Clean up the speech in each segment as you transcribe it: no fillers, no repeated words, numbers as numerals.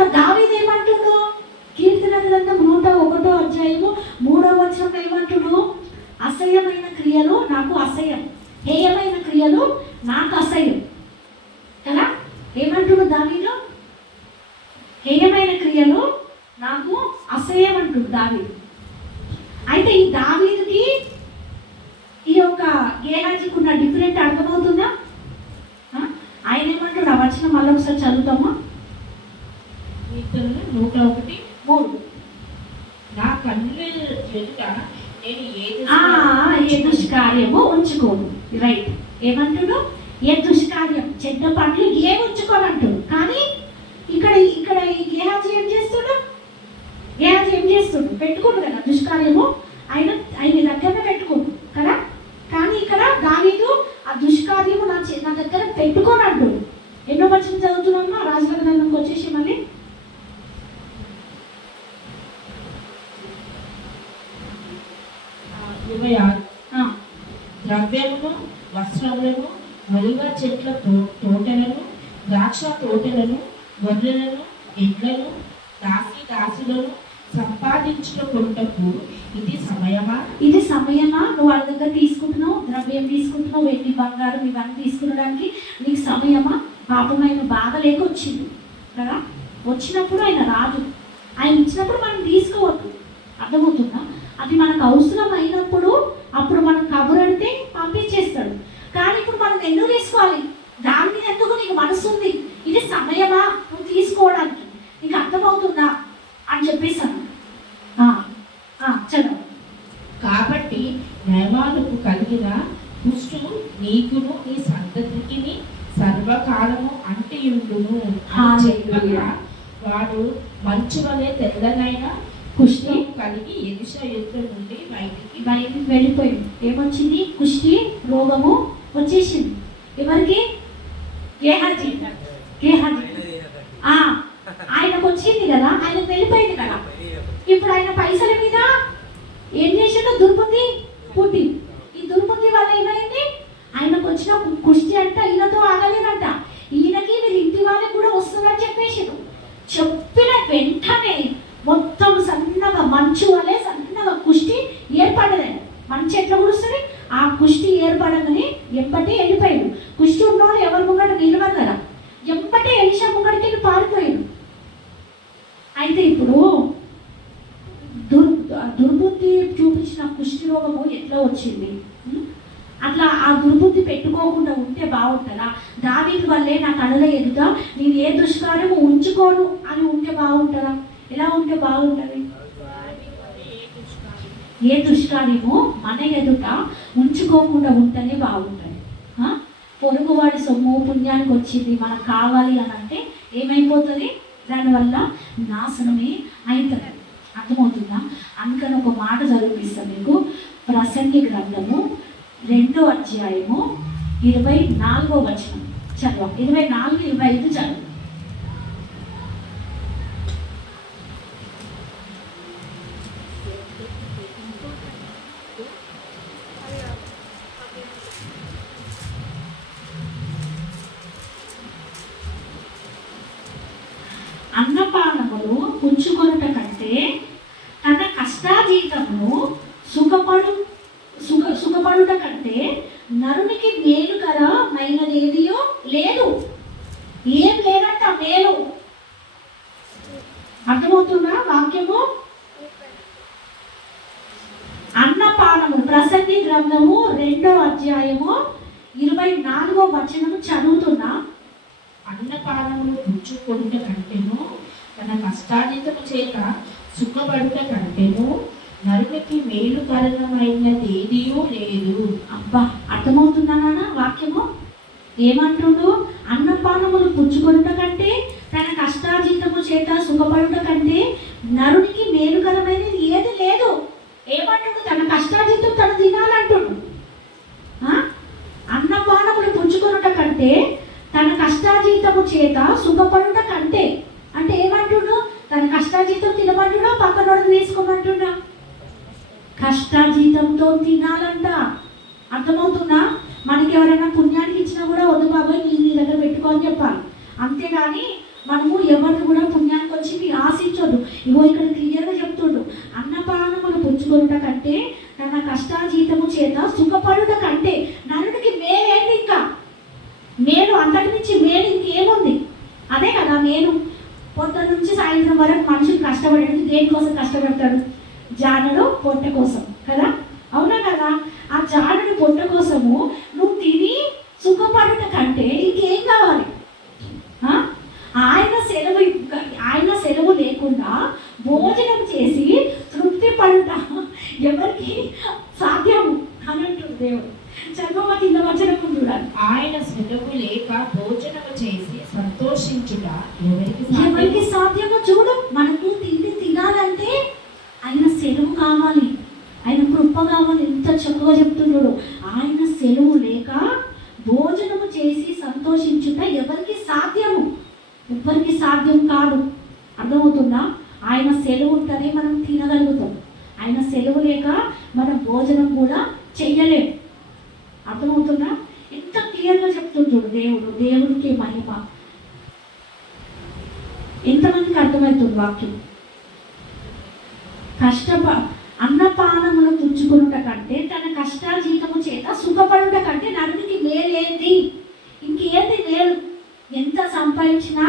ఇక్కడ దావీదు ఏమంటుడు? కీర్తన గ్రంథం 101వ అధ్యాయము 3వ వచనం ఏమంటుడు? అసహ్యమైన క్రియలు నాకు అసహ్యం, హేయమైన క్రియలు నాకు అసహ్యం కదా. ఏమంటుడు దావీదు? హేయమైన క్రియలు నాకు అసహ్యం అంటుడు దావీదు. అయితే ఈ దావీదుకి ఈ యొక్క గేహాజీకి ఉన్న డిఫరెంట్ అర్థమవుతుందా? ఆయన ఏమంటాడు? ఆ వచనం మళ్ళీ ఒకసారి చదువుతామా? 101:3 నా కన్నుల ఎదుట నేను ఏ దుష్కార్యము ఉంచుకోను. రైట్. ఏమంటాడు? ఏ దుష్కార్యం, చెడ్డ పనులు ఏ ఉంచుకోనంటాడు. కానీ ఇక్కడ ఇక్కడ ఈ గేహాజీ ఏం చేస్తాడు? గేహాజీ ఏం చేస్తాడు? పెట్టుకోడు కదా దుష్కార్యము, ఆయన దగ్గరనే పెట్టుకోడు కదా. కానీ ఇక్కడ దావీదు ఆ దుష్కార్యము నా దగ్గర పెట్టుకోని అంటాడు. ఎన్నో వచనం చదువుతున్నామా? రాజుల గ్రంథంకి వచ్చేసి మళ్ళీ 26 ద్రవ్యమును, వస్త్రములను, ఒలివ చెట్ల తోటలను, ద్రాక్ష తోటలను, గొర్రెలను, ఎడ్లను, దాసులను సంపాదించుకొనుటకు ఇది సమయమా? ఇది సమయమా? నువ్వు వాళ్ళ దగ్గర తీసుకుంటున్నావు, ద్రవ్యం తీసుకుంటున్నావు, వెండి బంగారం ఇవన్నీ తీసుకునడానికి నీకు సమయమా? పాపమైన బాధ లేక వచ్చింది కదా. వచ్చినప్పుడు ఆయన రాజు, ఆయన ఇచ్చినప్పుడు మనం తీసుకోవద్దు. అర్థమవుతుందా? అది మనకు అవసరం అయినప్పుడు అప్పుడు మనం కబురు అంటే పంపించేస్తాడు. కానీ ఇప్పుడు మనం ఎందుకు తీసుకోవాలి? దాని మీద ఎందుకు నీకు మనసు ఉంది? ఇది సమయమా నువ్వు తీసుకోవడానికి? నీకు అర్థమవుతుందా అని చెప్పేసాను. చదువు. కాబట్టి నయమానుకు కలిగిన పుష్టు నీకును నీ సంతతికి సర్వకాలము అంటియుండును అని చెప్పగా, వాడు మంచు వలె తెల్లనైన కుష్టి కలిగి ఎలిషా యుద్ధ నుండి బయటికి వెళ్ళిపోయింది. ఏమొచ్చింది? కుష్టి రోగము వచ్చేసింది. ఎవరికి? గేహాజీ. ఆయనకు వచ్చింది కదా, ఆయనకు వెళ్ళిపోయింది కదా. ఇప్పుడు ఆయన పైసల మీద ఏం చేసిండు? దుర్బుద్ధి పుట్టి. ఈ దుర్బుద్ధి వల్ల ఏమైంది? ఆయనకు వచ్చిన కుష్టి అంట ఈయనతో ఆగలేదంట. ఈయనకి వీళ్ళ ఇంటి వాళ్ళకి కూడా వస్తుందని చెప్పేసిండు. చెప్పిన వెంటనే మొత్తం సన్నగా మంచు వలె సన్నగా కుష్టి ఏర్పడదండి. మంచు ఎట్లా కుడుస్తుంది? ఆ కుష్టి ఏర్పడగానే ఎంబటే వెళ్ళిపోయాడు. కుష్టి ఉన్నవాళ్ళు ఎవరి ముంగట నిలవరు కదా, ఎంబటే ఎలిషా ముంగడికి పారిపోయాడు. అయితే ఇప్పుడు దుర్బుద్ధి చూపించిన కుష్టి రోగము ఎట్లా వచ్చింది? అట్లా ఆ దుర్బుద్ధి పెట్టుకోకుండా ఉంటే బాగుంటుందా? దావీదు వల్లే నా కళ్ళ ఎదుట నేను ఏ దుష్కార్యము ఉంచుకోను అని ఉంటే బాగుంటుందా? ఎలా ఉంటే బాగుంటుంది? ఏ దుష్కార్యము మన ఎదుట ఉంచుకోకుండా ఉంటేనే బాగుంటుంది. పొరుగువాడి సొమ్ము పుణ్యానికి వచ్చింది మనకు కావాలి అని అంటే ఏమైపోతుంది? దానివల్ల నాశనమే అవుతుంది. అర్థమవుతుందా? అందుకని ఒక మాట చదివిస్తాను మీకు. ప్రసంగి గ్రంథము 2వ అధ్యాయము 24వ వచనం చదువు. 24, 25 చదువు. అన్నపానములు పుచ్చుకొనుట కంటే తన కష్టాజీతమును సుఖపడుట కంటే నరునికి మేలుకరమైనదేదియో లేదు. ఏం లేదంట మేలు. అర్థమవుతుందా వాక్యము? అన్నపానము ప్రసంగి గ్రంథము 2వ అధ్యాయము 24వ వచనము చదువుతున్నా. అన్నపానములు పుచ్చుకొనుట కంటేను తన కష్టార్జితము చేత సుఖపడుట కంటేను నరునికి మేలుకరణమైనదేదియో లేదు. అబ్బా, అర్థమవుతుందా నాన్న వాక్యము? ఏమంటుండు? అన్నపానములు పుచ్చుకొనుట కంటే తన కష్టార్జితము చేత సుఖపడుట కంటే నరునికి మేలుకరమైనది ఏది లేదు. ఏమంటుండు? తన కష్టార్జితం తను తినాలంటుండు. అన్నపానములు పుచ్చుకొనుట కంటే తన కష్టార్జితము చేత సుఖపడుట కంటే అంటే ఏమంటుండు? తన కష్టార్జితం తినమంటున్నా, పక్కనోడు తీసుకోమంటున్నా? కష్టార్జితంతో తినాలంట. అర్థమవుతుందా? మనకి ఎవరైనా పుణ్యానికి ఇచ్చినా కూడా వద్దు బాబాయ్ నీ దగ్గర పెట్టుకో అని చెప్పాలి. అంతేగాని మనము ఎవరిని కూడా పుణ్యానికి వచ్చింది ఆశించొద్దు. ఇగో ఇక్కడ క్లియర్గా చెప్తుండు, అన్నపానములు పుచ్చుకొనుట కంటే తన కష్టాజీతము చేత సుఖపడుట కంటే నరుడికి మేలేంటి? ఇంకా మేలు, అంతటి నుంచి మేలు ఇంకేముంది? అదే కదా మేలు. పొద్దున్న నుంచి సాయంత్రం వరకు మనుషులు కష్టపడేది దేనికోసం కష్టపడతాడు? జానుడు పొట్ట కోసం కదా, అవునా కదా? ఆ జానుడు పొట్ట కోసము నువ్వు తిని సుఖపడుట కంటే ఇంకేం కావాలి? ఆయన సెలవు లేకుండా భోజనం చేసి తృప్తి పడుట ఎవరికి సాధ్యము అని అంటుంది దేవుడు. చర్మమ కింద వచనం చూడాలి. ఆయన సెలవు లేక భోజనము చేసి సంతోషించుట ఎవరికి సాధ్యమో చూడు. మనకు తిండి తినాలంటే ఆయన సెలవు కావాలి, ఆయన కృప కావాలి. ఎంత చక్కగా చెప్తున్నాడు. ఆయన సెలవు లేక భోజనము చేసి సంతోషించుట ఎవరికి సాధ్యము? ఎవరికి సాధ్యం కాదు. అర్థమవుతుందా? ఆయన సెలవు ఉంటేనే మనం తినగలుగుతాం. ఆయన సెలవు లేక మనం భోజనం కూడా చెయ్యలేము. అర్థమవుతుందా? ఎంత క్లియర్గా చెప్తుంటాడు దేవుడు. దేవుడికి మహిమ. ఎంతమందికి అర్థమవుతుంది వాక్యం? అన్నపానములు పుచ్చుకొనుట కంటే తన కష్టాజీతము చేత సుఖపడుట కంటే నరునికి మేలేంది? ఇంకేంది మేలు? ఎంత సంపాదించినా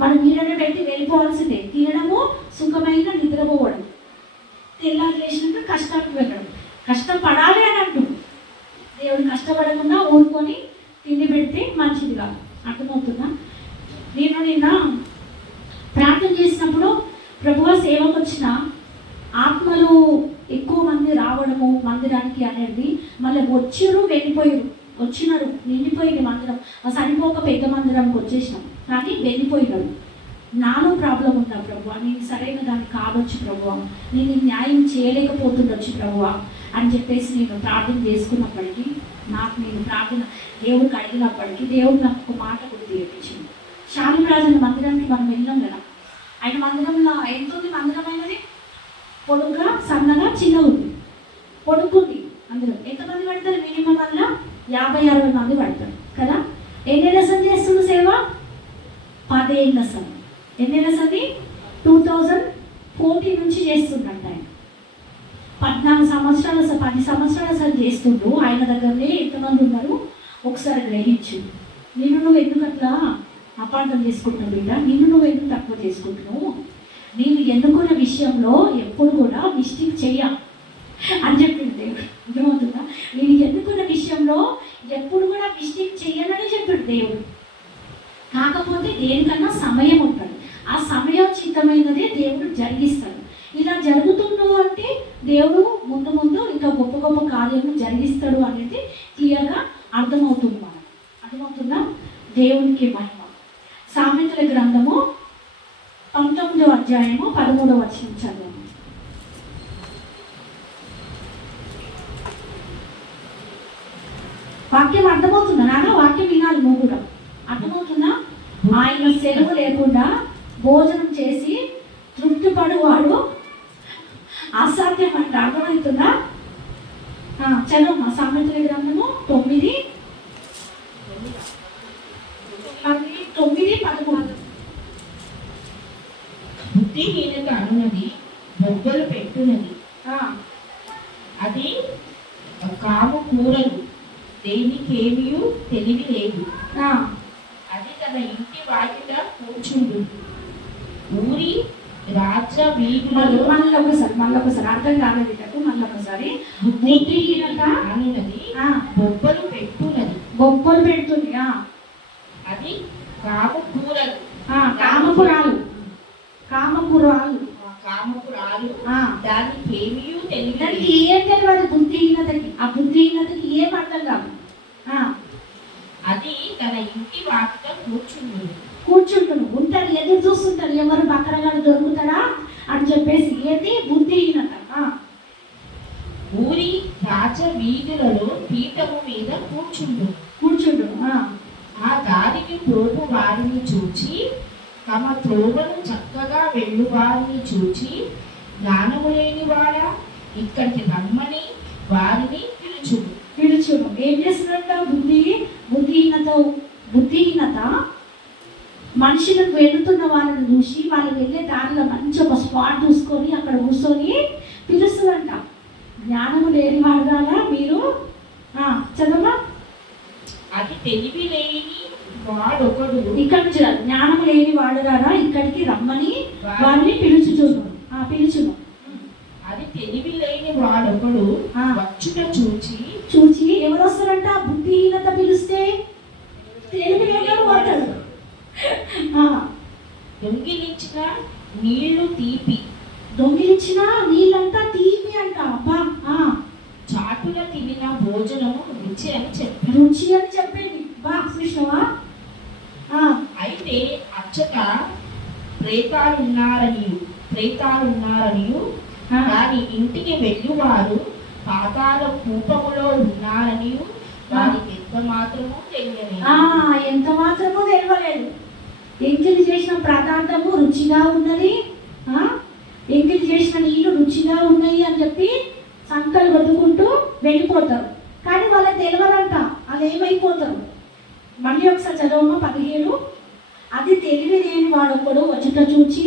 మనం నీడనే పెట్టి వెళ్ళిపోవాల్సిందే. తినడము, సుఖమైన నిద్రపోవడం, తెల్లారి లేచినట్టు కష్టానికి వెళ్ళడం. కష్టపడాలి అని అంటూ దేవుడు కష్టపడకుండా ఊరుకొని తిండి పెడితే మంచిది కాదు. అర్థమవుతుందా? నేను నిన్న ప్రార్థన చేసినప్పుడు ప్రభువా సేవకు వచ్చిన ఆత్మలు ఎక్కువ మంది రావడము మందిరానికి అనేది, మళ్ళీ వచ్చినారు నిండిపోయింది మందిరం. సరిపోక పెద్ద మందిరంకి వచ్చేసినాం, కానీ వెళ్ళిపోయినాడు. నాలో ప్రాబ్లం ఉందా ప్రభువా? నేను సరైన దాన్ని కావచ్చు ప్రభువా, నేను న్యాయం చేయలేకపోతుండొచ్చు ప్రభువా అని చెప్పేసి నేను ప్రార్థన చేసుకున్నప్పటికీ, నేను ప్రార్థన దేవుడికి అడిగినప్పటికీ దేవుడు నాకు ఒక మాట గుర్తు చేయించింది. శాలిరాజుల మందిరానికి మనం వెళ్ళాం కదా, ఆయన మందిరంలో ఎంత ఉంది? మందిరమైనది పొడుగ్గా, సన్నగా, చిన్నగా ఉంది. పొడుగుంది అందులో. ఎంతమంది పడతారు? మినిమం వల్ల 50-60 మంది పడతారు కదా. ఎన్ని లెసన్ చేస్తుంది సేవ? 10 ఏళ్ళ సంది. ఎన్ని లెసన్? 2014 నుంచి చేస్తుందంట ఆయన. 14 సంవత్సరాలు 10 సంవత్సరాలు అసలు చేస్తుండ్రు. ఆయన దగ్గరనే ఎంతమంది ఉన్నారు ఒకసారి గ్రహించు. నువ్వు ఎందుకు అట్లా అపార్థం చేసుకుంటున్నావు బిడ్డ? నువ్వు ఎందుకు తక్కువ చేసుకుంటున్నావు? నేను ఎన్నుకున్న విషయంలో ఎప్పుడు కూడా మిస్టేక్ చెయ్య అని చెప్పింది దేవుడు. అర్థమవుతుందా? నేను ఎన్నుకున్న విషయంలో ఎప్పుడు కూడా మిస్టేక్ చెయ్యాలని చెప్పాడు దేవుడు. కాకపోతే దేనికన్నా సమయం ఉంటుంది. ఆ సమయోచితమైనదే దేవుడు జరిగిస్తాడు. ఇలా జరుగుతుండు అంటే దేవుడు ముందు ముందు ఇంకా గొప్ప గొప్ప కార్యాలను జరిగిస్తాడు అనేది క్లియర్గా అర్థమవుతుంది మనకు. అర్థమవుతుందా? దేవునికి మహిమ. సామెతల గ్రంథము 19వ అధ్యాయము 13వ వచనం చదువు. వాక్యం అర్థమవుతుందా నాన్న? వాక్యం వినాలి నువ్వు కూడా. అర్థమవుతుందా? ఆయన సెలవు లేకుండా భోజనం చేసి తృప్తి పడువాడు అసాధ్యం అంట. అర్థమవుతుందా? చదువు సామెతల గ్రంథము 9:11. బుద్ధిహీనత అన్నది బొగ్గలు పెట్టునది, అది కాము కూరలు, దేనికేమీ తెలివి లేదు. అది తన ఇంటి వాకిట కూర్చుండు, ఊరి రాజ్య వీధులలో. మళ్ళొకసారి అర్థం కాలేదు. మళ్ళొకసారి. బుద్ధిహీనత అన్నది బొబ్బలు పెట్టునది. బొబ్బలు పెడుతుంది. అది కాము కూరలు, కామపురాలు. దానికి ఏమీ తెలియదు. ఏం తెలియదు బుద్ధిహీనతకి. ఆ బుద్ధిహీనతకి ఏం అర్థం కాదు. అది తన ఇంటి వాకిట కూర్చుంటును ఉంటాడు, ఎదురు చూస్తుంటాడు ఎవరు బక్కరగాడు దొరుకుతాడా అని చెప్పేసి. ఏది? బుద్ధిహీనత. ఊరి రాజ వీధులలో పీఠము మీద కూర్చుండు. ఆ దారికి పోపు వారిని చూచి, తమ త్రోవను చక్కగా వెళ్ళు వారిని చూచి, జ్ఞానము లేని వాడా ఇక్కడికి రమ్మని వారిని పిలుచును. ఏం చేస్తున్నట్ట? బుద్ధిహీనత మనుషులకు వెళుతున్న వాళ్ళని చూసి వాళ్ళు వెళ్ళే దారిలో మంచి ఒక స్పాట్ చూసుకొని అక్కడ కూర్చొని పిలుస్తుందంట. జ్ఞానము లేని వాడుగా మీరు చదవా. అది తెలివి లేని వాడొకడు. ఇక్కడ నుంచి జ్ఞానము లేని వాడుగారా ఇక్కడికి రమ్మని వారిని పిలుచును. అది తెలివి లేని వాడొకడు వచ్చుట చూచి ఎవరు వస్తారంట? బుద్ధిహీనత పిలిస్తే తెలివి లేని వాడు. దొంగిలించిన నీళ్లు తీపి. దొంగిలించిన నీళ్ళంతా తీపి అంట. అబ్బా. చాటున తినిన భోజనము రుచి అని చెప్పింది. బా కృష్ణవా. అయితే అచ్చట ప్రేతాలున్నారనియు వారి ఇంటికి వెళ్ళువారు పాతాల కూపములో ఉన్నారనియు వారికి ఎంత మాత్రమూ తెలియలేదు. ఎంగిలి చేసిన పదార్థము రుచిగా ఉన్నది, ఎంగిలి చేసిన నీళ్లు రుచిగా ఉన్నాయి అని చెప్పి సంకలు వదుకుంటూ వెళ్ళిపోతారు. కానీ వాళ్ళకి తెలియదంట అది ఏమైపోతారు. మళ్ళీ ఒకసారి చదవమ్మా 17. అది తెలివి లేని వాడొకడు వచ్చుట చూచి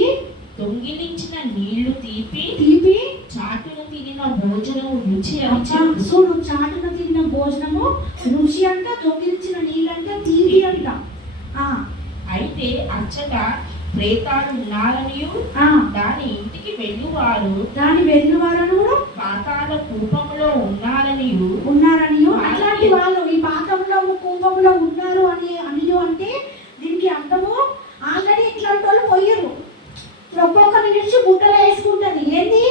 దొంగిలించిన నీళ్లు తీపి చాటున తినిన భోజనము రుచి అని చూడు. చాటున తిన్న భోజనము రుచి అంట, దొంగిలించిన నీళ్ళంట తీపి అంట. అయితే అచ్చట ప్రేతాలు ఉన్నారనియు దాని ఇంటికి వెళ్ళువారు కూడా పాతాల కూపంలో ఉన్నారని అట్లాంటి వాళ్ళు ఈ పాతంలో కూపంలో ఉన్నారు అనియు అంటే దీనికి అర్థము ఆల్రెడీ ఇట్లాంటి వాళ్ళు పోయారు. ఒక్కొక్కరి నుంచి గుట్టలో వేసుకుంటుంది. ఏంది?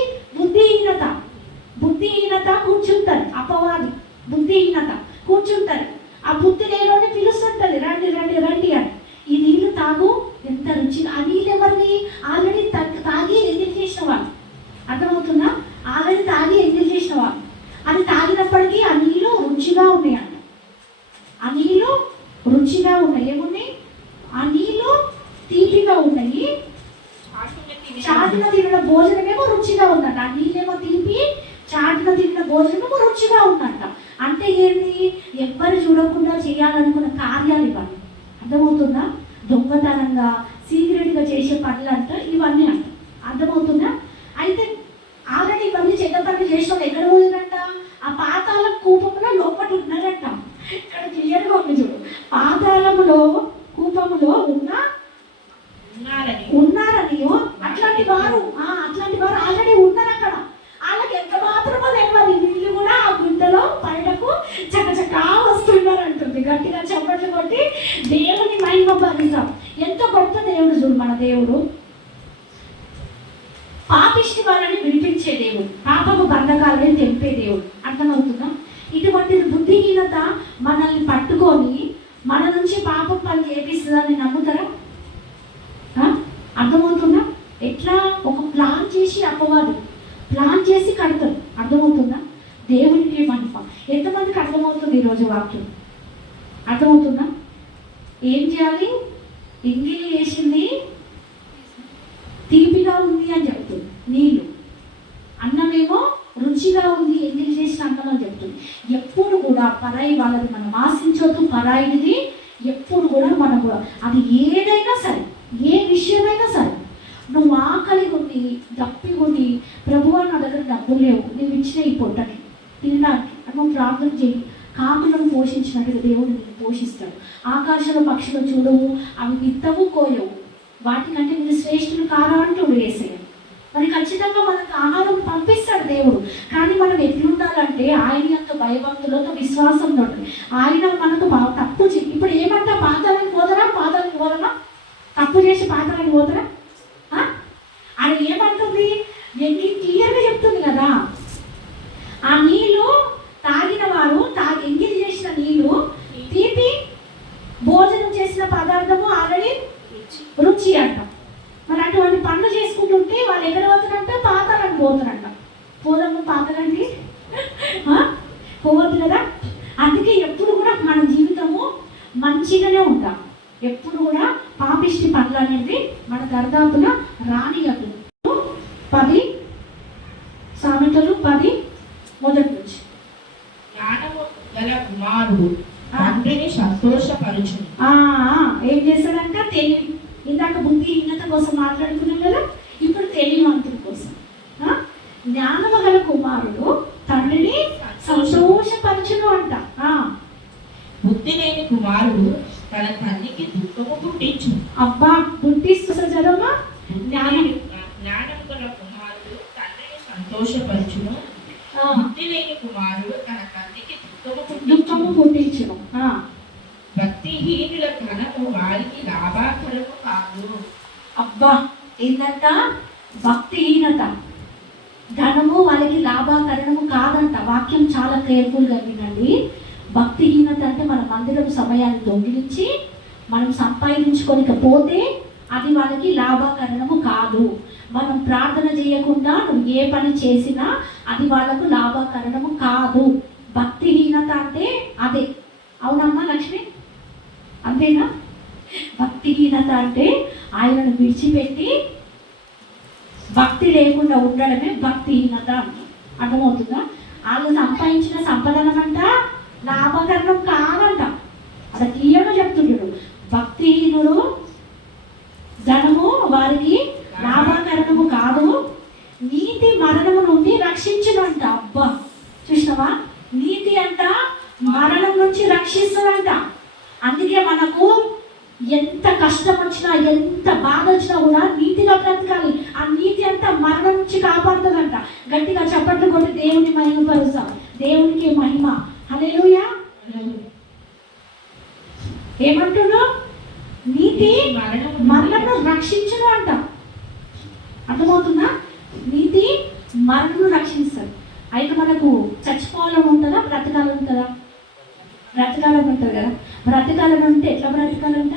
బుద్ధిహీనత కూర్చుంటారు. అపవాది బుద్ధిహీనత కూర్చుంటారు. ఆ బుద్ధి లేని పిలుస్తుంటది, రండి రండి రండి అని. ఈ నీళ్లు తాగు, ఎంత రుచిగా. ఆ నీళ్ళు ఎవరిని? ఆల్రెడీ తాగి ఎంగిల్ చేసిన వాళ్ళు. అర్థమవుతుందా? ఆల్రెడీ తాగి ఎంగిల్ చేసిన వాళ్ళు. అది తాగినప్పటికీ ఆ నీళ్ళు రుచిగా ఉన్నాయి అంట. ఆ నీళ్ళు రుచిగా ఉన్నాయి. ఏమున్నాయి? ఆ నీళ్ళు తీపిగా ఉన్నాయి. చాటున తిన్న భోజనమేమో రుచిగా ఉందంట. ఆ నీళ్ళేమో తీపి, చాటున తిన్న భోజనమేమో రుచిగా ఉందంట. అంటే ఏంటి? ఎవ్వరు చూడకుండా చేయాలనుకున్న కార్యాలు ఇవన్నీ. అర్థమవుతుందా? దొంగతనంగా సీక్రెట్గా చేసే పనులంట ఇవన్నీ అంట. అర్థమవుతుందా? అయితే ఆల్రెడీ ఇవన్నీ చెడ్డ పనులు చేసిన వాళ్ళు ఎక్కడ పోయిందంట? ఆ పాతాళ కూపంలో లోపల ఉన్నారంట. ఇక్కడ క్లియర్గా ఉంది చూడు. పాతాళములో కూపములో ఉన్నారనియో అట్లాంటి వారు ఆల్రెడీ ఉన్నారు అక్కడ. వాళ్ళకి ఎంత మాత్రమో తెలియదు. వీళ్ళు కూడా ఆ గుంటలో పైడకు చక్కచక్కా వస్తున్నారు అంటుంది. గట్టిగా చప్పట్లు కొట్టి దేవుని మహిమ పరుస్తాం. ఎంతో గొప్ప దేవుడు చూడు మన దేవుడు. పాపిష్టి వాళ్ళని విడిపించే దేవుడు, పాపపు బంధకాలని తెంపే దేవుడు. అర్థమవుతుందా? ఇటువంటి బుద్ధిహీనత మనల్ని పట్టుకొని మన నుంచి పాపం పని చేపిస్తుందని నమ్ముతారా? అర్థమవుతుందా? ఎట్లా? ఒక ప్లాన్ చేసి అపవాది ప్లాన్ చేసి కడతారు. అర్థమవుతుందా? దేవునికి మహిమ. ఎంతమందికి అర్థమవుతుంది ఈరోజు వాక్యం? అర్థమవుతుందా? ఏం చేయాలి? ఎంగిలి వేసింది తీపిగా ఉంది అని చెప్తుంది. నీళ్ళు అన్నమేమో రుచిగా ఉంది, ఎంగిలి చేసిన అన్నం అని చెప్తుంది. ఎప్పుడు కూడా పరాయి వాళ్ళది మనం ఆశించొద్దు. పరాయిది ఎప్పుడు కూడా మనకు అది ఏదైనా సరే, ఏ విషయమైనా సరే, నువ్వు ఆకలి ఉంది, దప్పి ఉంది, ప్రభువా నా దగ్గర డబ్బులు లేవు, నువ్వు ఇచ్చిన ఈ పొట్టకి తినడానికి నువ్వు ప్రార్థన చేయి. కాకులను పోషించినట్టుగా దేవుడు నిన్ను పోషిస్తాడు. ఆకాశంలో పక్షులు చూడవు, అవి విత్తవు, కోయవు, వాటికంటే మీరు శ్రేష్ఠులు కారా అంటూ వేసేయాలి. మరి ఖచ్చితంగా మనకు ఆహారం పంపిస్తాడు దేవుడు. కానీ మనం ఎట్లుండాలంటే ఆయన యొక్క భయభక్తులతో, విశ్వాసంతో ఆయన మనకు తప్పు ఇప్పుడు ఏమంటా? పాతాళానికి పోదరా? తప్పు చేసి పాతాళానికి పోదరా? అది ఏమంటుంది? క్లియర్గా చెప్తుంది కదా. ఆ నీళ్ళు తాగిన వారు ఎంగిలి చేసిన నీళ్ళు తీపి, భోజనం చేసిన పదార్థము ఆల్రెడీ రుచి అంట. మరి అటువంటి పనులు చేసుకుంటుంటే వాళ్ళు ఎక్కడ పోతారంట? పాతాళానికి పోతారంట. పోదాము పాతాళానికి? పోవద్దు కదా. అందుకే ఎప్పుడు కూడా మన జీవితము మంచిగానే ఉంటాం. ఎప్పుడు కూడా పాపిష్టి పనులు అనేది మన దర్దాపున రానియదు. 10 సామెతలు 10 మొదటి నుంచి. జ్ఞానము గల కుమారుడు తండ్రిని సంతోషపరచును. ఏం చేస్తాడంట? మాట్లాడుకున్నాం కదా. ఇప్పుడు తెలివివంతుల కోసం. జ్ఞానము గల కుమారుడు తండ్రిని సంతోషపరచును అంట. బుద్ధి లేని కుమారుడు తన తల్లికి దుఃఖము పుట్టించు. అబ్బా, పుట్టిస్తు చదవమా. జ్ఞానం గల కుమారుడు తండ్రిని సంతోషపరచును. బుద్ధి లేని కుమారుడు తన తల్లికి దుఃఖము పుట్టించును. భక్తిహీనుల ధనము వారికి లాభకరము కాదు. అబ్బా, ఏంటంట? భక్తిహీనత ధనము వాళ్ళకి లాభకరణము కాదంట. వాక్యం చాలా కేర్ఫుల్గా వినండి. భక్తిహీనత అంటే మన మందిరం సమయాన్ని దొంగిలించి మనం సంపాదించుకోలేకపోతే అది వాళ్ళకి లాభకరణము కాదు. మనం ప్రార్థన చేయకుండా నువ్వు ఏ పని చేసినా అది వాళ్ళకు లాభకరణము కాదు. భక్తిహీనత అంటే అదే. అవునమ్మా లక్ష్మి, అంతేనా? భక్తిహీనత అంటే ఆయనను విడిచిపెట్టి భక్తి లేకుండా ఉండడమే భక్తిహీనత అంట. అర్థమవుతుందా? వాళ్ళు సంపాదించిన సంపదనమంట లాభకరణం కాదంట. అలా క్లియర్గా చెప్తున్నాడు. భక్తిహీనుడు ధనము వారికి లాభకరణము కాదు, నీతి మరణము నుండి రక్షించునంట. అబ్బా, చూసినావా? నీతి అంట మరణం నుంచి రక్షిస్తుందంట. అందుకే మనకు ఎంత కష్టం వచ్చినా ఎంత బాధ వచ్చినా కూడా నీతిగా బ్రతకాలి. ఆ నీతి అంతా మరణం నుంచి కాపాడుతుందంట. గట్టిగా చప్పట్లు కొట్టి దేవుని మహిమపరుస్తాం. దేవునికి మహిమ. హల్లెలూయా. ఏమంటున్నా? నీతి మరణను రక్షించును అంట. అర్థమవుతుందా? నీతి మరణను రక్షిస్తారు. అయితే మనకు చచ్చిపోవాలని ఉంటుందా, బ్రతకాలని ఉంటుందా? బ్రతకాలని ఉంటుంది కదా. బ్రతకాలని ఉంటే ఎట్లా బ్రతకాలంట?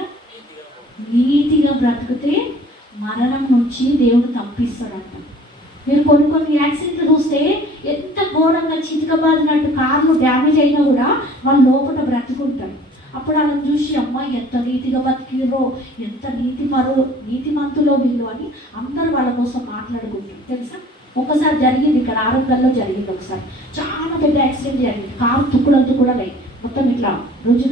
నీతిగా బ్రతికితే మరణం నుంచి దేవుడు తప్పిస్తాడంట. మీరు కొన్ని యాక్సిడెంట్లు చూస్తే ఎంత ఘోరంగా చితకబాదినట్టు కార్లు డ్యామేజ్ అయినా కూడా వాళ్ళు లోపల బ్రతుకుంటారు. అప్పుడు వాళ్ళని చూసి అమ్మ ఎంత నీతిగా బతికిరో, ఎంత నీతిమంతులో వీళ్ళు అని అందరూ వాళ్ళ కోసం మాట్లాడుకుంటారు. తెలుసా? ఒకసారి జరిగింది ఇక్కడ ఆరోగ్యంలో జరిగింది. ఒకసారి చాలా పెద్ద యాక్సిడెంట్ జరిగింది. కారు తుక్కులంతు కూడా లేదు, మొత్తం ఇట్లా రుజు.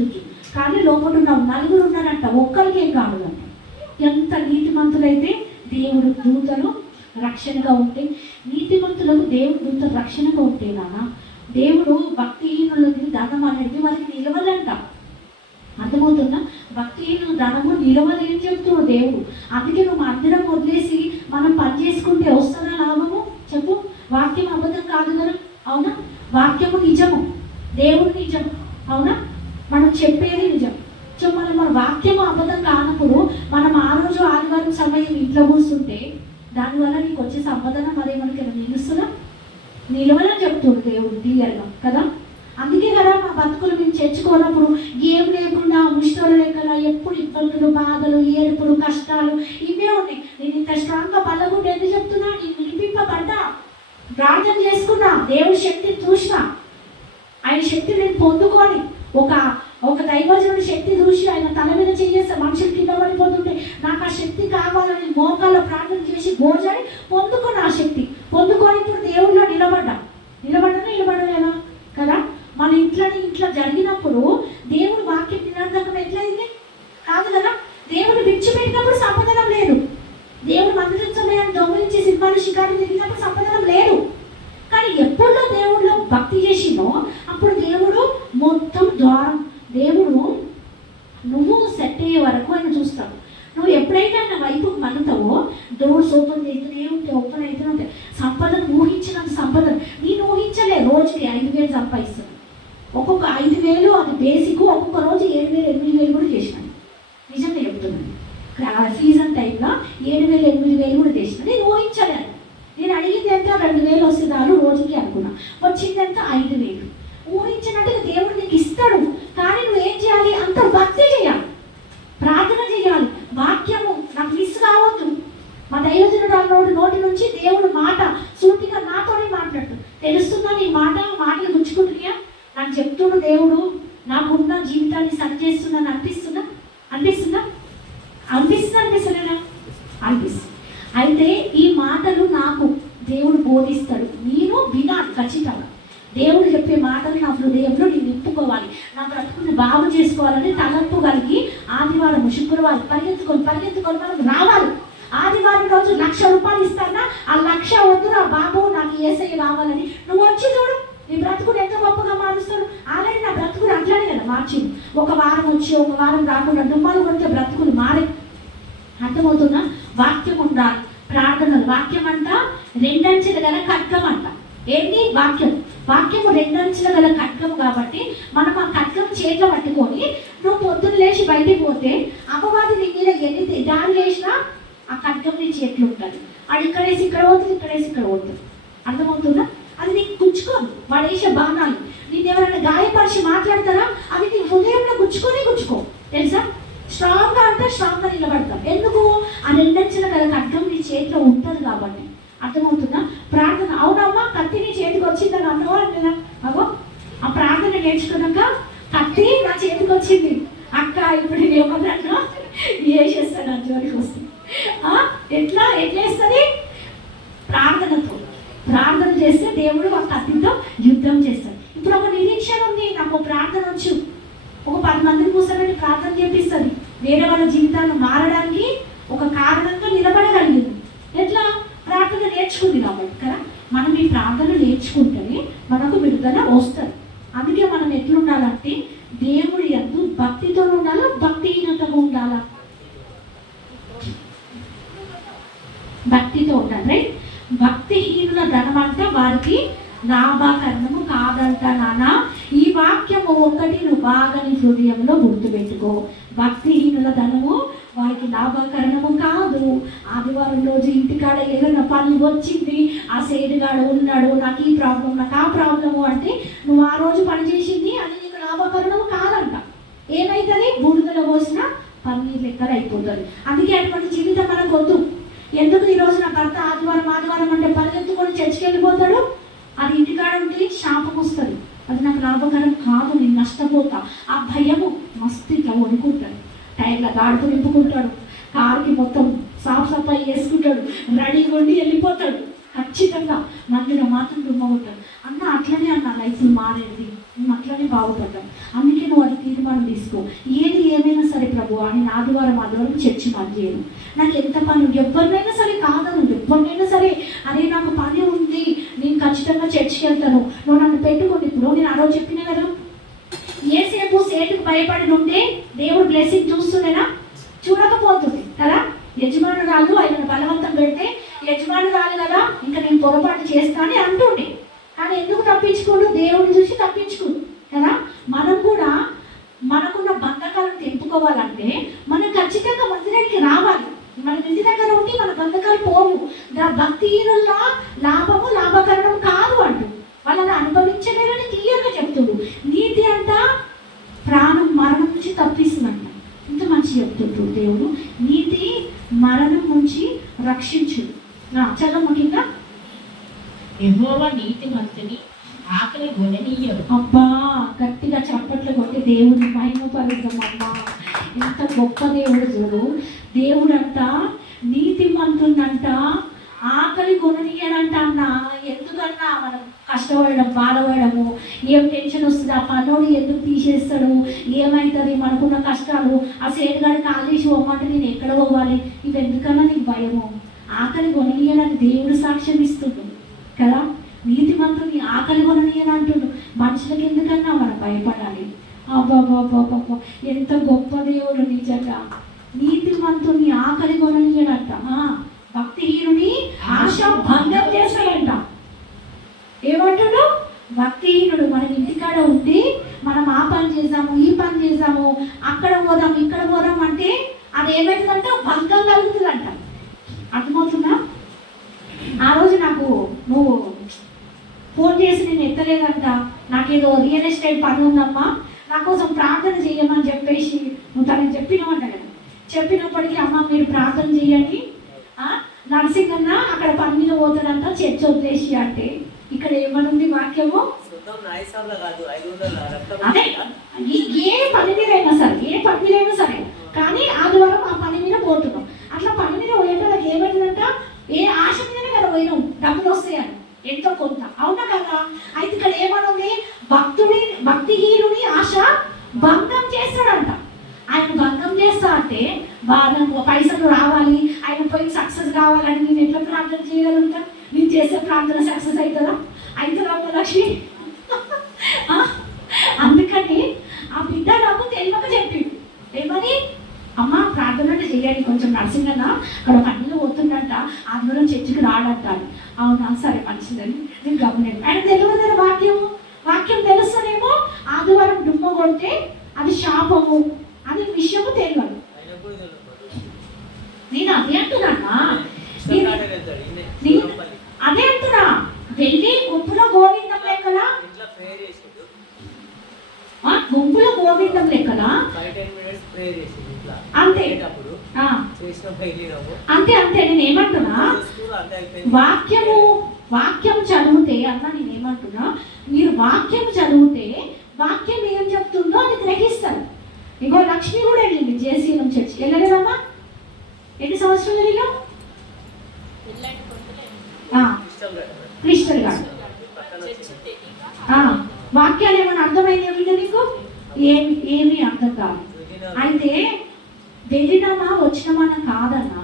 కానీ లోపల ఉన్న నలుగురు ఉన్నారంట, ఒక్కరికి ఏం కాలేదంట. ఎంత నీతిమంతులైతే దేవుడు దూతలు రక్షణగా ఉంటే, నీతిమంతులకు దేవుడు దూతలు రక్షణగా ఉంటే నాన్న, దేవుడు భక్తిహీనులకి ధనం అనేది వాళ్ళకి నిలవదంట. అర్థమవుతుందా? భక్తిహీనులు ధనము నిలవలేని చెప్తున్నాడు దేవుడు. అందుకే నువ్వు మందిరం వదిలేసి మనం పని చేసుకుంటే వస్తుందా లాభము? చెప్పు. వాక్యం అబద్ధం కాదు కదా, అవునా? వాక్యము నిజము, దేవుడు నిజం, అవునా? మనం చెప్పేది నిజం. మన వాక్యము అబద్ధం కానప్పుడు మనం ఆ రోజు ఆదివారం సమయం ఇంట్లో కూర్చుంటే దానివల్ల నీకు వచ్చే సంపాదన మరి మనకి నిలుస్తుందా? నిలవలని చెప్తుంది దేవుడు క్లియర్గా కదా. అందుకే కదా మా బతుకులు మేము చేర్చుకోనప్పుడు ఏం లేకుండా ముష్టలు లేకుండా ఎప్పుడు ఇబ్బందులు, బాధలు, ఏడుపులు, కష్టాలు ఇవే ఉన్నాయి. నేను ఇంత స్ట్రాంగ్గా బల్లగుండి ఎందుకు చెప్తున్నా? నేను వినిపింపబడ్డా, ప్రార్థన చేసుకున్నా, దేవుడి శక్తిని చూసినా, ఆయన శక్తి నేను పొందుకొని ఒక దైవజనుడి శక్తి చూసి ఆయన తల మీద చేసేస్తే మనుషులు కింద పడిపోతుంటే నాకు ఆ శక్తి కావాలని మోకాల్లో ప్రార్థన చేసి భోజనం పొందుకొని ఆ శక్తి పొందుకొని ఇప్పుడు దేవుడిలో నిలబడలేనా కదా. మన ఇంట్లో జరిగినప్పుడు దేవుడు వాక్యం నిరర్ధకం ఎట్లయింది కాదు కదా. దేవుడు విడిచిపెట్టినప్పుడు సంపదనం లేదు. దేవుడు మందిరం సమయాన్ని దొంగిలించి సినిమాలు షికారు తిరిగినప్పుడు సంపదనం లేదు. కానీ ఎప్పుడో దేవుడిలో భక్తి చేసిందో అప్పుడు దేవుడు మొత్తం ద్వారం, దేవుడు నువ్వు సెట్ అయ్యే వరకు ఆయన చూస్తావు. నువ్వు ఎప్పుడైతే ఆయన వైపు మలుతావో డోర్స్ ఓపెన్ అవుతూనే ఉంటాయి. సంపదను ఊహించినంత సంపదను నేను ఊహించలే. రోజుకి 5,000 సంపాదిస్తాను. ఒక్కొక్క 5,000 అది బేసిక్. ఒక్కొక్క రోజు 7,000, 8,000 కూడా చేసినాను. నిజంగా చెప్తున్నాను. సీజన్ టైంలో 7,000, 8,000 కూడా చేసినా. నేను ఊహించలేదు. నేను అడిగింది ఎంత 2,000 వస్తుందాలు రోజుకి అనుకున్నా. వచ్చిందంత 5,000. ఊహించినట్టుగా దేవుడు నీకు ఇస్తాడు. కానీ నువ్వు ఏం చేయాలి? అంత భక్తి చేయాలి, ప్రార్థన చేయాలి. వాక్యము నాకు మిస్ కావద్దు. మా దైవజనుడు నోటి నుంచి దేవుడు మాట సూటిగా నాతోనే మాట్లాడు. తెలుస్తుందా నీ మాటలు గుచ్చుకుంటున్నాయా? నాకు చెప్తుడు దేవుడు నాకున్న జీవితాన్ని సరి చేస్తున్నాను అనిపిస్తుందా? అనిపిస్తలేనా? అనిపిస్తుంది. అయితే ఈ మాటలు నాకు దేవుడు బోధిస్తాడు. నేను వినాలి ఖచ్చితంగా. దేవుడు చెప్పే మాటలు నా హృదయంలో నేను నింపుకోవాలి. నా బ్రతుకుని బాగు చేసుకోవాలని తలంపు కలిగి ఆదివారం, శుక్రవారం పరిగెత్తుకొని మనం రావాలి. ఆదివారం రోజు 1,00,000 రూపాయలు ఇస్తానా, ఆ 1,00,000 వద్దురా బాబు, నాకు యేసయ్య కావాలని నువ్వు వచ్చి చూడు, నీ బ్రతుకుడు ఎంత గొప్పగా మారుస్తాడు. ఆల్రెడీ నా బ్రతుకుడు అట్లానే కదా మార్చింది. ఒక వారం వచ్చి ఒక వారం రాకుండా దుమ్మాలు కొడితే బ్రతుకులు మారే. అర్థమవుతున్నా? వాక్యం ఉండాలి, ప్రార్థనలు. వాక్యం అంట 2 అంచెల గల ఖడ్గం అంట. ఏంటి వాక్యం? వాక్యము 2 అంచెల గల ఖడ్గం కాబట్టి మనం ఆ ఖడ్గం చేతిలో పట్టుకొని నువ్వు పొద్దున్న లేచి బయటికి పోతే అపవాది నీ మీద ఎన్ని దాడి వేసినా ఆ ఖడ్గం నీ చేతిలో ఉంటుంది. అది ఇక్కడేసి ఇక్కడ పోతుంది, ఇక్కడేసి ఇక్కడ పోతుంది. అర్థమవుతుందా? అది నీకు గుచ్చుకోదు. వాడు వేసే బాణాలు నేను ఎవరైనా గాయపరిచి మాట్లాడతారా, అది నీ హృదయంలో గుచ్చుకో. తెలుసా? స్ట్రాంగ్గా అంటే స్ట్రాంగ్గా నిలబడతాం. ఎందుకు? ఆ 2 అంచెల గల ఖడ్గం నీ చేతిలో ఉంటుంది కాబట్టి. అర్థమవుతుందా? ప్రార్థన. అవునమ్మా, కత్తి నీ చేతికి వచ్చిందని అన్నవా అంటున్నా? అగో ఆ ప్రార్థన నేర్చుకున్నాక కత్తి నా చేతికి వచ్చింది అక్క, ఇప్పుడు నేను ఏమన్నా వేసేస్తాను, అని జోలికి వస్తుంది. ఎట్లా వేస్తుంది? ప్రార్థనతో. ప్రార్థన చేస్తే దేవుడు ఆ కత్తితో యుద్ధం చేస్తాడు. ఇప్పుడు ఒక నిరీక్షణ ఉంది, నాకు ప్రార్థన వచ్చు, ఒక 10 మందిని కూర్చోబెట్టి ప్రార్థన చేపిస్తుంది. వేరే వాళ్ళ జీవితాలు మారడానికి ఒక కారణంగా నిలబడగలిగింది. ఎట్లా? ప్రార్థన నేర్చుకుంది కాబట్టి కదా. మనం ఈ ప్రార్థన నేర్చుకుంటేనే మనకు విడుదల వస్తుంది. అందుకే మనం ఎట్లుండాలంటే దేవుడి యందు భక్తితో ఉండాలా, భక్తిహీనతగా ఉండాలా? భక్తితో ఉండాలి, రైట్? భక్తిహీనుల ధనం అంటే వారికి లాభకరణము కాదంట నాన్న. ఈ వాక్యము ఒకటి నువ్వు బాగా నీ హృదయంలో గుర్తుపెట్టుకో. భక్తిహీనుల ధనము వారికి లాభకరణము కాదు. ఆదివారం రోజు ఇంటికాడ ఏదైనా పని వచ్చింది, ఆ సేటుగాడ ఉన్నాడు, నాకు ఈ ప్రాబ్లం, నాకు ఆ ప్రాబ్లము అంటే నువ్వు ఆ రోజు పని చేసింది అది నీకు లాభకరణము కాదంట. ఏమవుతుంది? బూడిదలో పోసిన పన్నీర్ లెక్కలు అయిపోతుంది. అందుకే అటువంటి జీవితం మనకు వద్దు. ఎందుకు ఈరోజు నా భర్త ఆదివారం అంటే పరిగెత్తుకొని చర్చికి వెళ్ళిపోతాడు, అది ఇంటికాడ ఉంటే శాపం వస్తుంది, అది నాకు లాభకరం కాదు, నేను నష్టపోతా. ఆ భయము మస్తు ఇట్లా వణుకుంటాడు, టైర్ల గాడుపు నింపుకుంటాడు, కారుకి మొత్తం సాఫ్ సఫాయి చేసుకుంటాడు, రెడీగా ఉండి వెళ్ళిపోతాడు. ఖచ్చితంగా మందిలో మాత్రం దుమ్మగొట్టాడు. అన్న అట్లనే అన్న లైఫ్ మారేది, మేము అట్లనే బాగుపడ్డాం. అందుకే నువ్వు అది తీర్మానం తీసుకో. ఏది ఏమైనా సరే ప్రభు అని ఆదివారం చర్చి చేయను. నాకు ఎంత పని, ఎవరినైనా సరే కాదను, ఎవరినైనా సరే అదే నాకు పని ఉంది, నేను ఖచ్చితంగా చర్చికి వెళ్తాను, నువ్వు నన్ను పెట్టుకోండి. ఇప్పుడు నేను ఆ రోజు చెప్పినా కదా, ఏసేపు సేటుకు భయపడి ఉంటే దేవుడు బ్లెస్సింగ్ చూస్తుండేనా? చూడకపోతుంది కదా. యజమానురాలు ఆయన బలవంతం పెడితే యజమానురాలు కదా, ఇంకా నేను పొరపాటు చేస్తానని అంటుండే. కానీ ఎందుకు తప్పించుకోడు? దేవుడిని చూసి తప్పించుకోడు కదా. మనం కూడా మనకున్న బంధకాలను తెంపుకోవాలంటే మనం ఖచ్చితంగా మందిరానికి రావాలి. మన ఇంటి దగ్గర ఉండి మన బంధకాలు పోవు. భక్తిహీనుల లాభము లాభకరణం కాదు అంటూ వాళ్ళని అనుభవించలేరని క్లియర్గా చెప్తుడు. నీతి అంట ప్రాణం మరణం నుంచి తప్పిస్తుందంట. ఇంత మంచి చెప్తుంటాడు దేవుడు. నీతి మరణం నుంచి రక్షించు. చదవము కింద. యెహోవా నీతిమంతుని ఆకలి గొననీయడు. అబ్బా, గట్టిగా చప్పట్లు కొట్టి దేవుని మహిమపరుద్దాం. అమ్మా, ఎంత గొప్ప దేవుడు చూడు. దేవుడు అంట నీతిమంతునంట ఆకలి కొననీయడంట. అన్న ఎందుకన్నా మనం కష్టపడడం, బాధపడము, ఏం టెన్షన్ వస్తుంది, ఆ పనులు ఎందుకు తీసేస్తాడు, ఏమవుతుంది, మనకున్న కష్టాలు, ఆ సేటుగాడి కాలు తీసి పోమంటే నేను ఎక్కడ పోవాలి, ఇవి ఎందుకన్నా నీకు భయము. ఆకలి కొననీయడానికి దేవుడు సాక్ష్యం ఇస్తుండు కదా. నీతిమంతుని ఆకలి కొననీయని అంటుండు. మనుషులకి ఎందుకన్నా మనం భయపడాలి. అబ్బాబాబాబా, ఎంత గొప్ప దేవుడు నిజంగా. నీతిమంతుని ఆకలి కొననీయడంట. భక్తిహీనుని ఆశ భంగం చేస్తాడంట. ఏమంటాడు? భక్తిహీనుడు మనం ఇంటికాడ ఉండి మనం ఆ పని చేద్దాము, ఈ పని చేద్దాము, అక్కడ పోదాం, ఇక్కడ పోదాం అంటే అది ఏమైందంటే భంగం కలుగుతుందంట. అర్థమవుతుందా? ఆ రోజు నాకు నువ్వు ఫోన్ చేసి నేను ఎత్తలేదంట, నాకేదో రియల్ ఎస్టేట్ పని ఉందమ్మా, నా కోసం ప్రార్థన చేయమని చెప్పేసి నువ్వు తనకి చెప్పినావంట కదా. చెప్పినప్పటికీ అమ్మ మీరు ప్రార్థన చేయండి, నర్సింగ్ అన్న అక్కడ పని మీద పోతాడంట, చర్చ వదిలేసి అంటే ఇక్కడ ఏమనుంది వాక్యము? అదే ఏ పని మీద అయినా సరే, ఏ పని మీద అయినా సరే, కానీ ఆదివారం ఆ పని మీద పోతున్నాం. అట్లా పని మీద పోయేటోళ్ళకి ఏమైందంట, ఏ ఆశ మీదనే కదా పోయినాం, డబ్బులు వస్తాయని ఎంతో కొంత, అవునా కదా. అయితే ఇక్కడ ఏమనుంది? భక్తిహీనుని ఆశ భంగం చేస్తాడంట. ఆయన భంగం చేస్తా అంటే పైసలు రావాలి, ఆయన పోయి కావాలని నేను ఎట్లా ప్రార్థన చేయగలుగుతా? నేను చేసే ప్రార్థన సక్సెస్ అవుతుందా? అవుతుందా లక్ష్మి? అందుకని ఆ బిడ్డ నాకు తెలియక చెప్పిండు ఏమని, అమ్మ ప్రార్థన చేయాలి కొంచెం నర్సింగన్న అక్కడ ఒక అన్నిలో పోతుందంట, ఆదివారం చర్చికి రాడంట. అవునా సరే మంచిదని నేను గమనించాను. ఆయన తెలియదు వాక్యం తెలుస్తేనేమో ఆదివారం డుమ్మ కొంటే అది శాపము అది విషయము తెలియదు. నేను అదే అంటున్నా అదే అంటున్నా వెళ్ళి గుంపులో గోవిందం లెక్కలా గుంపులో గోవిందం లెక్కలా అంతే అంతే అంతే. నేను ఏమంటున్నా వాక్యం చదివితే అన్న నేను ఏమంటున్నా మీరు వాక్యం చదివితే వాక్యం ఏం చెప్తుందో అది గ్రహిస్తారు. ఇగో లక్ష్మి కూడా వెళ్ళింది జేసీఎం చర్చి. వెళ్ళలేదమ్మా? ఎన్ని సంవత్సరాలు వెళ్ళినా? క్రిస్టల్ గారు వాక్యాలు ఏమైనా అర్థమైంది ఏమిటో నీకు? ఏమి అర్థం కాదు. అయితే వెళ్ళినామా వచ్చినామా కాదన్నా.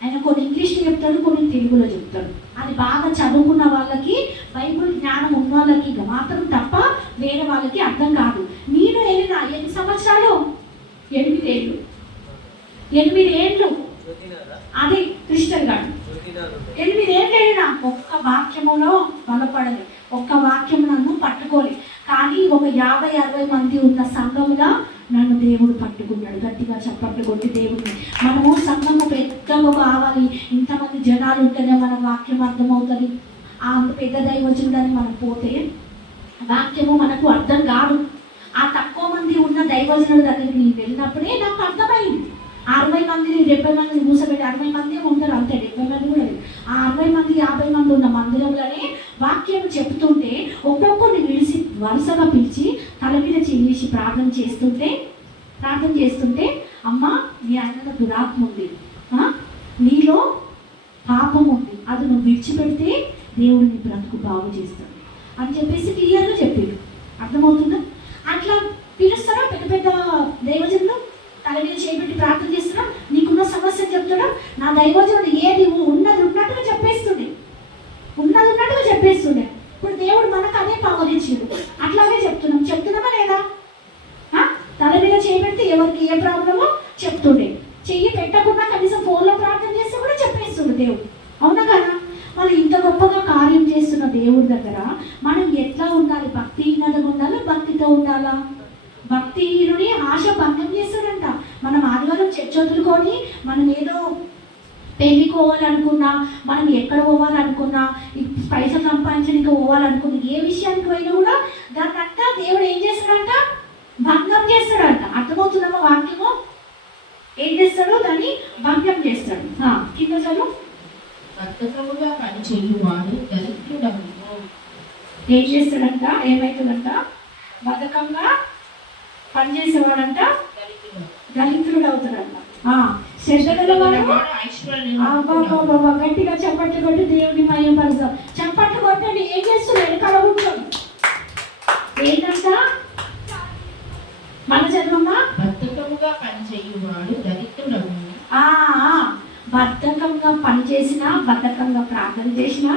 ఆయన కొన్ని ఇంగ్లీష్లో చెప్తాడు, కొన్ని తెలుగులో చెప్తాడు. అది బాగా చదువుకున్న వాళ్ళకి, బైబుల్ జ్ఞానం ఉన్న వాళ్ళకి మాత్రం తప్ప వేరే వాళ్ళకి అర్థం కాదు. నేను వెళ్ళిన 8 సంవత్సరాలు 8 ఏళ్ళు అది క్రిస్టల్ గారు 8 ఏళ్ళు వెళ్ళినా ఒక్క వాక్యములో బలపడదు, ఒక్క వాక్యం నన్ను పట్టుకోలేదు. కానీ ఒక 50-60 మంది ఉన్న సంఘముగా నన్ను దేవుడు పట్టుకున్నాడు. గట్టిగా చప్పట్లు కొట్టి దేవుడిని. మనము సంఘము పెద్దగా కావాలి, ఇంతమంది జనాలు ఉంటేనే మన వాక్యం అర్థమవుతుంది. అంత పెద్ద దైవజనుడని మనం పోతే వాక్యము మనకు అర్థం కాదు. ఆ తక్కువ మంది ఉన్న దైవజనుడి దగ్గరికి నేను వెళ్ళినప్పుడే నాకు అర్థమైంది. 60 మందిని 70 మందిని కూర్చోబెట్టి 60 మంది ఉంటారు అంతే, 70 మంది కూడా లేదు. ఆ 60 మంది 50 మంది ఉన్న మందిరంలోనే వాక్యం చెప్తుంటే ఒక్కొక్కరిని పిలిచి వరుసగా పిలిచి తల మీద చేసి ప్రార్థన చేస్తుంటే అమ్మ నీ ఆయన దురాత్మ ఉంది, నీలో పాపం ఉంది, అది నువ్వు విడిచిపెడితే దేవుడు నీ బ్రతుకు బాగు చేస్తాడు అని చెప్పేసి క్లియర్గా చెప్పాడు. అర్థమవుతుందా? అట్లా పిలుస్తారా పెద్ద పెద్ద దైవజనులు తల మీద చేయబెట్టి ప్రార్థన చేస్తున్నా, నీకున్న సమస్య చెప్తున్నా. నా దైవజనుడు ఏది ఉన్నది ఉన్నట్టుగా చెప్పేస్తుండే. ఇప్పుడు దేవుడు మనకు అదే పవర్ ఇచ్చిండు. అట్లాగే చెప్తున్నామా లేదా? తల మీద చేయబెడితే ఎవరికి ఏ ప్రాబ్లమో చెప్తుండే. చెయ్యి పెట్టకుండా కనీసం ఫోన్లో ప్రార్థన చేస్తే కూడా చెప్పేస్తుండే దేవుడు. అవునా కదా? మనం ఇంత గొప్పగా కార్యం చేస్తున్న దేవుడి దగ్గర మనం ఎట్లా ఉండాలి? భక్తిహీనతగా ఉండాలా, భక్తితో ఉండాలా? భక్తిహీనుని ఆశ భంగం చేస్తాడంట. మనం ఆదివారం చర్చ వదులుకొని మనం ఏదో పెళ్ళికోవాలనుకున్నా, మనం ఎక్కడ పోవాలనుకున్నా, పైసలు సంపాదించడానికి పోవాలనుకున్నా, ఏ విషయానికి పోయినా కూడా దాన్ని అంతా దేవుడు ఏం చేస్తాడంట? భంగం చేస్తాడంట. అర్థమవుతుందమ్మా? వాక్యము ఏం చేస్తాడు? దాన్ని భంగం చేస్తాడు. కింద చదువు. బద్ధకముగా పని చేయువాడు దరిద్రుడగును. ఏం చేస్తాడంట? ఏమవుతుందంట? బద్ధకంగా పనిచేసేవాడంట దరిద్రుడు అవుతాడంట. గట్టిగా చప్పట్లు కొట్టి దేవుని మయం పరుస్తాం. చప్పట్లు కొట్టండి. ఏం చేస్తున్నాడు? వెనకాల కూర్చోండి. ఏంటంట? మన జన్మమ్మా బద్ధకముగా పనిచేయువాడు దరిద్రుడగును. బద్ధకంగా పనిచేసినా, బద్ధకంగా ప్రార్థన చేసినా,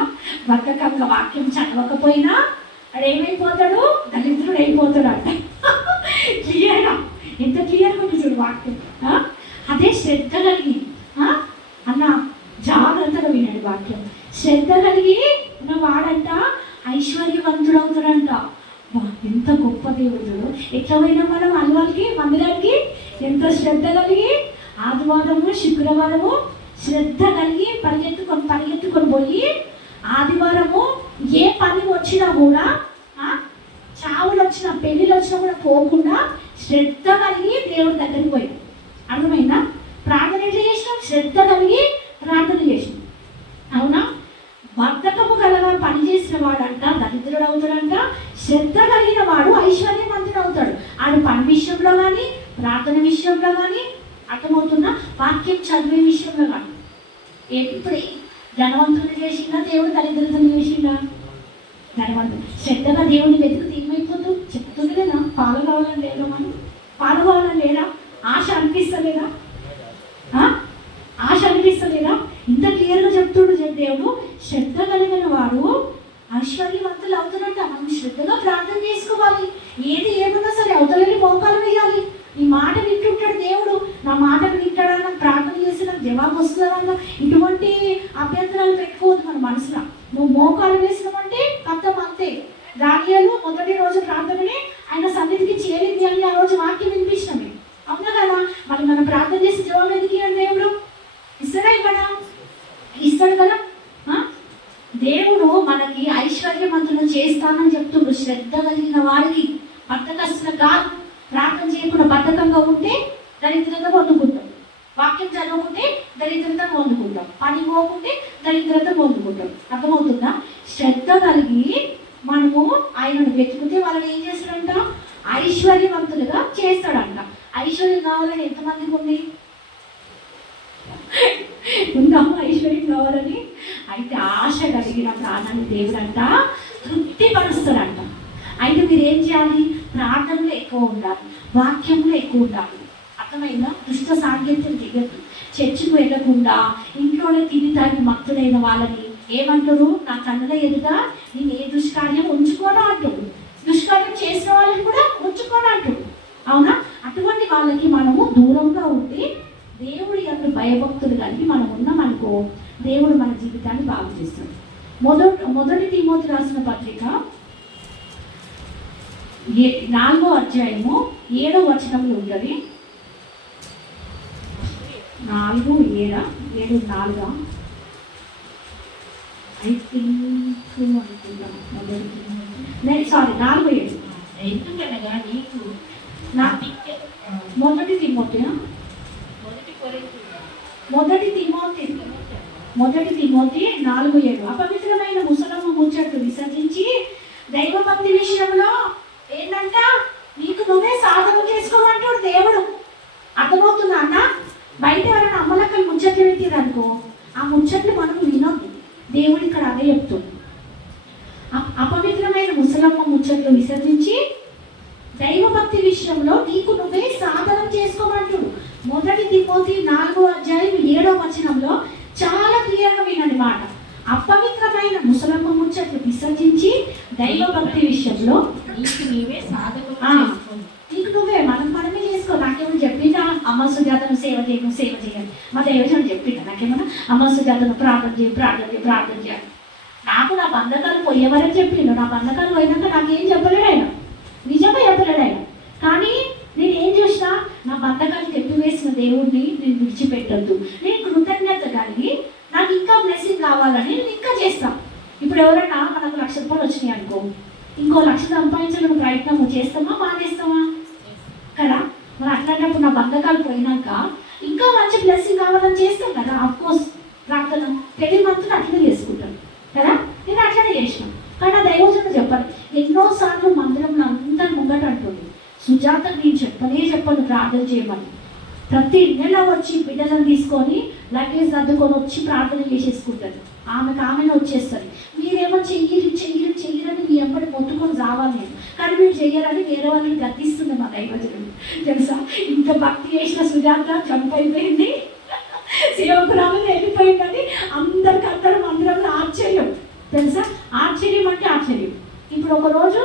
బద్ధకంగా వాక్యం చదవకపోయినా ఏమైపోతాడు? దరిద్రుడు అయిపోతాడు అంట. క్లియర్గా, ఎంత క్లియర్గా ఉంది చూడు వాక్యం. అదే శ్రద్ధ కలిగి అన్న జాగ్రత్తగా వినండి వాక్యం. శ్రద్ధ కలిగి ఉన్న వాడంట ఐశ్వర్యవంతుడు అవుతాడంట. ఎంత గొప్ప దేవుడు! ఎట్లా పోయినా మనం అల్వాళ్ళకి మందిరానికి ఎంత శ్రద్ధ కలిగి ఆదివారము శుక్రవారము శ్రద్ధ కలిగి పరిగెత్తుకొని పోయి ఆదివారము ఏ పని వచ్చినా కూడా, చావులు వచ్చినా పెళ్ళిళ్ళు వచ్చినా కూడా పోకుండా శ్రద్ధ కలిగి దేవుడి దగ్గరికి పోయి. అర్థమైందా? ప్రార్థన ఎట్లా చేసినాం? శ్రద్ధ కలిగి ప్రార్థన చేసినాం. అవునా? బద్ధకము కలగా పనిచేసిన వాడంట దరిద్రుడు అవుతాడంట. శ్రద్ధ కలిగిన వాడు ఐశ్వర్యవంతుడు అవుతాడు. ఆడు పని విషయంలో కానీ, ప్రార్థన విషయంలో కానీ, అర్థమవుతున్నా వాక్యం చదివే విషయంలో కానీ. ఎప్పుడు ధనవంతులు చేసిందా దేవుడు దరిద్రులు చేసిందా? ధనవంతుడు శ్రద్ధగా దేవుడిని వెతుకుతే ఏమైపోతూ చెప్తుంది కదా. పాలు కావాలని లేదా? మనం పాలు కావాలని లేదా? ఆశ అనిపిస్తలేదా? ఇంత క్లియర్గా దేవుడు, శ్రద్ధ కలిగిన వారు ఐశ్వర్యవంతులు అవుతారంట. మనం శ్రద్ధగా ప్రార్థన చేసుకోవాలి. ఏది ఏమన్నా సరే అవతలని మోకాలు వేయాలి. ఈ మాట వింటుంటాడు దేవుడు, నా మాట వింటాడన్న ప్రార్థన చేసి నాకు జవాబు వస్తుందన్న ఇటువంటి అభ్యంతరాలు పెట్టుకోవద్దు మన మనసులో. నువ్వు మోకాలు వేసినామంటే కథం అంతే. దానియాలు మొదటి రోజు ప్రార్థనని ఆయన సన్నిధికి చేరింది అని ఆ రోజు వాక్యం వినిపించినవి, అవునా కదా? మరి మనం ప్రార్థన చేసి జవాబు ఎందుకు దేవుడు ఇస్తాడా? ఇవ్వడా? ఇస్తాడు కదా. దేవుడు మనకి ఐశ్వర్యవంతులు చేస్తానని చెప్తుండ్రు. శ్రద్ధ కలిగిన వారికి, బద్ధకస్తులు కాదు. ప్రార్థన చేయకుండా బద్ధకంగా ఉంటే దరిద్రత పొందుకుంటాం, వాక్యం చదవకుంటే దరిద్రత పొందుకుంటాం, పని పోకుంటే దరిద్రత పొందుకుంటాం. అర్థమవుతుందా? శ్రద్ధ కలిగి మనము ఆయనను వెతుకుతే వాళ్ళని ఏం చేస్తాడంట? ఐశ్వర్యవంతులుగా చేస్తాడంట. ఐశ్వర్యం కావాలని ఎంతమందికి ఉంది? ఉందాము ఐశ్వర్యం కావాలని. అయితే ఆశ కలిగిన ప్రాణాన్ని దేవుడంట తృప్తిపరుస్తాడంట. అయితే మీరు ఏం చేయాలి? ప్రార్థనలో ఎక్కువ ఉండాలి, వాక్యంలో ఎక్కువ ఉండాలి. అర్థమైందా? దుష్ట సాంకేత్యం చేయద్దు. చర్చికి వెళ్ళకుండా ఇంట్లోనే తిని తాగి మత్తులైన వాళ్ళని ఏమంటారు? నా కన్నుల ఎదుట నేను ఏ దుష్కార్యం ఉంచుకోను అంటాడు. దుష్కార్యం చేసిన వాళ్ళని కూడా ఉంచుకోను అంటాడు, అవునా? అటువంటి వాళ్ళకి మనము దూరంగా ఉండి దేవుడి యొక్క భయభక్తులు కలిగి మనం ఉన్నామనుకో, దేవుడు మన జీవితాన్ని బాగు చేస్తాడు. మొదటి తిమోతి రాసిన పత్రిక 4వ అధ్యాయము 7వ వచనంలో ఉంటుంది. 4:7 ఐ థింక్ అనుకుంటాను. 4:7 ఎందుకనగా నీకు మొదటి తిమోతి 4:7 అపవిత్రమైన ముసలమ్మ ముచ్చట్లు విసర్జించి దైవభక్తి విషయంలో ఏంటంట? నీకు నువ్వే సాధన చేసుకోమంటాడు దేవుడు. అర్థమవుతుందా అన్న? బయట ఎవరైనా అమ్మలక్కలు ముచ్చట్లు పెట్టిరనుకో, ఆ ముచ్చట్లు మనం వినొద్దు. దేవుడు ఇక్కడ అదే చెప్తుంది. అపవిత్రమైన ముసలమ్మ ముచ్చట్లు విసర్జించి దైవభక్తి విషయంలో నీకు నువ్వే సాధన చేసుకోమంటాడు. మొదటి తిమోతి 4వ అధ్యాయం 7వ వచనంలో చాలా క్లియర్గా వినండి మాట. అపవిత్రమైన ముసలమ్మ ముచ్చట్లు విసర్జించి దైవభక్తి విషయంలో నీకు నువ్వే సాధన, నీకు నువ్వే మనమే చేసుకో. నాకేమైనా చెప్పిందా? అమ్మ సుజాతను సేవ చేయాలి. మా దైవజనుడు చెప్పిందా నాకేమన్నా? అమ్మ సుజాతను ప్రార్థన చేయాలి. నాకు నా బంధకాలు పోయేవరకు చెప్పిండు. నా బంధకాలు పోయినాక నాకేం చెప్పలేడు ఆయన, నిజమే చెప్పలేడు ఆయన. కానీ నేను ఏం చూసినా, నా బంధకాలు తెప్పివేసిన దేవుడిని నేను విడిచిపెట్టద్దు. నేను కృతజ్ఞత కలిగి నాకు ఇంకా బ్లెస్సింగ్ కావాలని నేను ఇంకా చేస్తాను. ఇప్పుడు ఎవరైనా మనకు ₹1,00,000 వచ్చినాయి అనుకో, ఇంకో 1,00,000 సంపాదించడానికి ప్రయత్నం చేస్తామా మానేస్తామా? కదా. మరి అట్లాంటప్పుడు నా బంధకాలు పోయినాక ఇంకా మంచి బ్లెస్సింగ్ కావాలని చేస్తాం కదా. అఫ్కోర్స్ ప్రార్థన ప్రతి మంత్లో అట్లనే చేసుకుంటాను కదా. నేను అట్లనే చేసినాను. కానీ నా దైవజనుడు చెప్పాలి. ఎన్నోసార్లు మందిరంలో అందరి ముంగట అంటుంది, సుజాతకు నేను చెప్పను ప్రార్థన చేయమని. ప్రతి నెల వచ్చి బిడ్డలను తీసుకొని లగేజ్ సర్దుకొని వచ్చి ప్రార్థన చేసేసుకుంటారు. ఆమెను వచ్చేస్తుంది. మీరేమో చెయ్యరని మీ ఎంబడి మొత్తుకొని రావాలి నేను, కానీ మీరు చెయ్యరని వేరే వాళ్ళని గద్దిస్తుంది మా దైవజనుడు. తెలుసా? ఇంత భక్తి చేసిన సుజాత చనిపోయిపోయింది, సేవకురాలు వెళ్ళిపోయిందని అందరికీ మందిరంలో ఆశ్చర్యం. తెలుసా? ఆశ్చర్యం అంటే ఆశ్చర్యం. ఇప్పుడు ఒకరోజు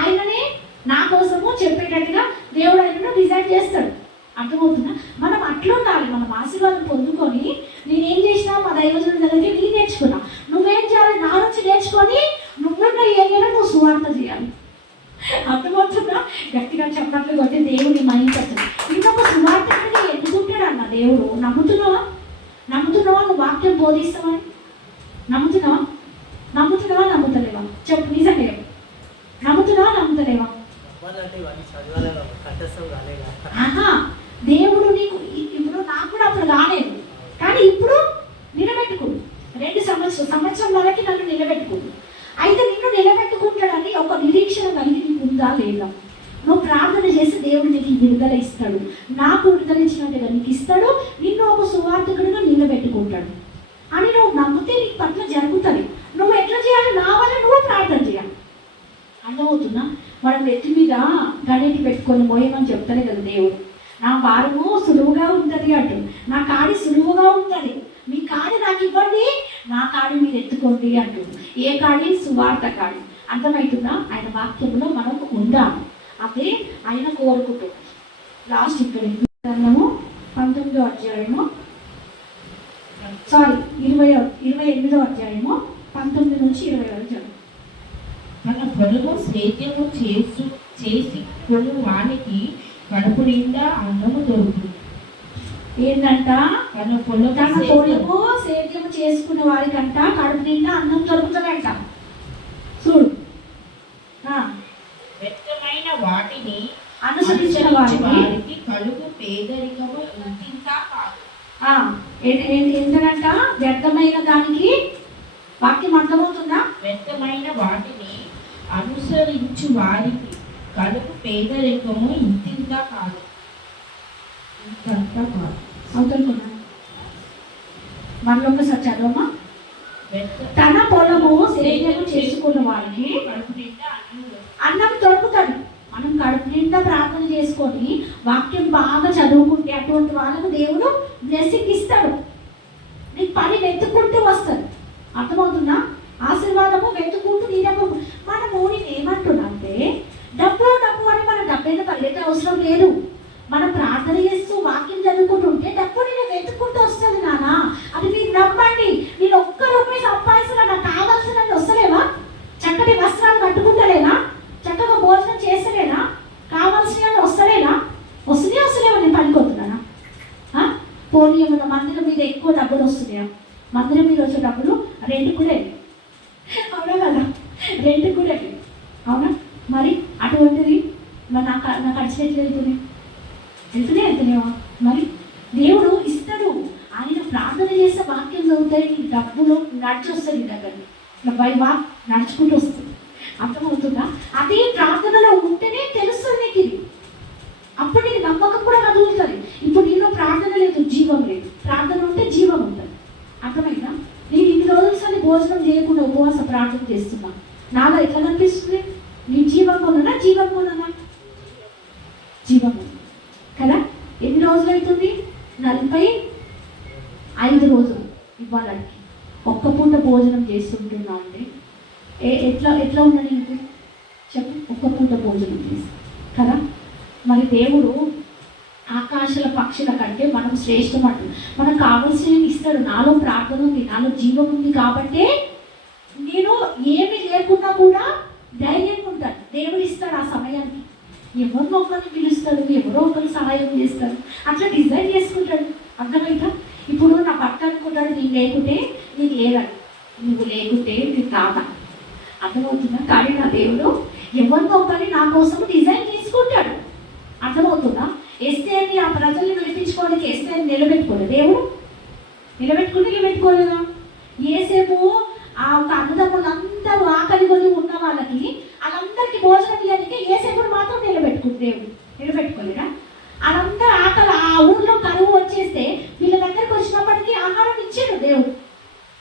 ఆయననే నా కోసము చెప్పేటట్టుగా దేవుడు ఆయనను డిజైన్ చేస్తాడు. అర్థమవుతుందా? మనం అట్లా ఉండాలి. మనం ఆశీర్వాదం పొందుకొని నేనేం చేసినా మా దైవజనుడి దగ్గరికి నేను నేర్చుకున్నా. నువ్వేం చేయాలి? నా నుంచి నేర్చుకొని నువ్వున్న ఏరియాలో నువ్వు సువార్త చేయాలి. అర్థమవుతుందా? గట్టిగా చెప్పట్లు కొట్టి దేవుని మహించచ్చు. ఇంకొక సువార్తని ఎదుగుంటాడు అన్న దేవుడు. నమ్ముతున్నావా? నువ్వు వాక్యం బోధిస్తావని నమ్ముతున్నావా? నమ్ముతలేవా? చెప్పు, నిజంగా నమ్ముతలేవా? దేవుడు నీకు ఇప్పుడు నాకు కూడా అప్పుడు కాలేదు, కానీ ఇప్పుడు నిలబెట్టుకోడు. 2 సంవత్సరం వరకు నన్ను నిలబెట్టుకోడు. అయితే నిన్ను నిలబెట్టుకుంటాడని ఒక నిరీక్షణ కలిగి నీకు ఉందా లేదా? నువ్వు ప్రార్థన చేసి దేవుడు నీకు విడుదల ఇస్తాడు. నాకు విడుదల ఇచ్చినట్టుగా నీకు ఇస్తాడు. నిన్ను ఒక సువార్థకుడిగా నిలబెట్టుకుంటాడు అని నువ్వు నమ్మితే నీకు పట్ల జరుగుతుంది. నువ్వు ఎట్లా చేయాలి? నా వల్ల నువ్వు ప్రార్థన చేయాలి. అర్థమవుతున్నా? మనం ఎత్తి మీద గణేటి పెట్టుకొని మోయమని చెప్తానే కదా దేవుడు. నా భారము సులువుగా ఉంటుంది అంటు, నా కాడి సులువుగా ఉంటుంది, మీ కాడి నాకు ఇవ్వండి, నా కాడి మీరు ఎత్తుకోండి అంటుంది. ఏ కాడి? సువార్త కాడి. అర్థమవుతుందా? ఆయన వాక్యంలో మనం ఉండాలి. అదే ఆయన కోరుకుంటుంది. లాస్ట్ ఇక్కడ గ్రంథము 19వ అధ్యాయము 28వ అధ్యాయము 19 నుంచి 20 వరకు చదువు. తన పొలము సేద్యము చేసి కొను వానికి కడుపు నిండా అన్నము దొరుకుతుంది. ఏంటంట? తన పొలము సేద్యము చేసుకునే వారికంట కడుపు నిండా అన్నం దొరుకుతుందంట. చూడు, వ్యర్థమైన వాటిని అనుసరించిన వారికి కలుగు పేదరికము ఇంత కాదు. ఏంటంట? వ్యర్థమైన దానికి వాక్యం అర్థమవుతుందా? వ్యర్థమైన వాటిని అనుసరించు వారికి కలుగు పేదరికము ఇంత కాదు. ఇంతంతా కాదు. అవుతున్నాను. మనలో ఒకసారి చదవమా? తన పొలము సేద్యము చేసుకున్న వారికి కడుపు నిండా అన్నం దొరుకుతుంది. మనం కడుపు నిండా ప్రార్థన చేసుకొని వాక్యం బాగా చదువుకుంటే అటువంటి వాళ్ళకు దేవుడు బ్లెస్సింగ్ ఇస్తాడు. నీకు పని వెతుక్కుంటూ వస్తుంది. అర్థమవుతుందా? ఆశీర్వాదము వెతుక్కుంటూ నీ దగ్గర. మనము నేను ఏమంటున్నా అంటే డబ్బు డబ్బు అని మన డబ్బైనా పరిగెత్తే అవసరం లేదు. మనం ప్రార్థన చేస్తూ వాక్యం చదువుకుంటుంటే డబ్బు నేను వెతుక్కుంటూ వస్తుంది నాన్న. అది మీరు నమ్మండి. నేను ఒక్క రూపాయి సంపాదిస్తున్నా, నాకు కావాల్సినవి వస్తలేవా? చక్కటి వస్త్రాలు కట్టుకుంటలేనా? చక్కగా భోజనం చేస్తలేనా? కావాల్సినవి వస్తలేనా? వస్తలేవా? నేను పనికొస్తున్నానా? పోనీ ఏమన్నా మందిరం మీద ఎక్కువ డబ్బులు వస్తున్నాయా? మందిరం మీద వచ్చే డబ్బులు రెంట్ కూడా అవునా కదా? రెంట్ కూడా అవునా? మరి అటువంటిది మరి నాకు అడిచినట్లు వెళ్తున్నాయా? మరి దేవుడు ఇస్తాడు. ఆయన ప్రార్థన చేస్తే వాక్యం చదువుతాయి, నీ డబ్బులు నడిచి వస్తుంది. నీ దగ్గర ఇట్లా బై వాక్ నడుచుకుంటూ వస్తుంది. అర్థమవుతుందా? అది ప్రార్థనలో ఉంటేనే తెలుస్తుంది నీకు ఇది. అప్పుడు నీకు నమ్మకం కూడా కదులుతుంది. ఇప్పుడు నీలో ప్రార్థన లేదు, జీవం లేదు. ప్రార్థన ఉంటే జీవం ఉంటుంది. అర్థమైందా? నేను ఇన్ని రోజులు సరే భోజనం చేయకుండా ఉపవాస ప్రార్థన చేస్తున్నా. నాలో ఎట్లా కనిపిస్తుంది? నీ జీవం కొననా? జీవం కొననా? జీవం కదా? ఎన్ని రోజులు అవుతుంది? 45 రోజులు. ఇవ్వాలంటే ఒక్క పూట భోజనం చేస్తుంటున్నా అంటే ఎట్లా ఉన్నది నీకు చెప్పు? ఒక్క పూట భోజనం చేసి కదా? మరి దేవుడు ఆకాశాల పక్షుల కంటే మనం శ్రేష్టం అంటు. మనకు కావాల్సినవి ఇస్తాడు. నాలో ప్రార్థన ఉంది, నాలో జీవం ఉంది కాబట్టి నేను ఏమి లేకున్నా కూడా ధైర్యంగా ఉంటాను. దేవుడు ఇస్తాడు ఆ సమయానికి. ఎవరినో ఒకరిని పిలుస్తాడు, ఎవరో ఒకరు సహాయం చేస్తాడు. అట్లా డిజైన్ చేసుకుంటాడు. అర్థమైందా? ఇప్పుడు నా భర్త అనుకుంటాడు నేను లేకుంటే నేను లేదని, నువ్వు లేకుంటే నీకు తాత. అర్థమవుతుందా? కానీ నా దేవుడు ఎవరినో ఒకరిని నా కోసం డిజైన్ చేసుకుంటాడు. అర్థమవుతుందా? ఎస్తేర్ని ఆ ప్రజల్ని విడిపించుకోవడానికి ఎస్తేర్ని నిలబెట్టుకోలేదు దేవుడు. నిలబెట్టుకోలేదా? ఏసేపు ఆ ఒక అన్నదమ్ములందరూ ఆకలి కొని ఉన్న వాళ్ళకి వాళ్ళందరికీ భోజనం ఇవ్వడానికి ఏసేపుడు మాత్రం నిలబెట్టుకుంది దేవుడు. నిలబెట్టుకోలేదా? వాళ్ళందరూ ఆకలి ఆ ఊర్లో కరువు వచ్చేస్తే వీళ్ళ దగ్గరికి వచ్చినప్పటికీ ఆహారం ఇచ్చాడు దేవుడు.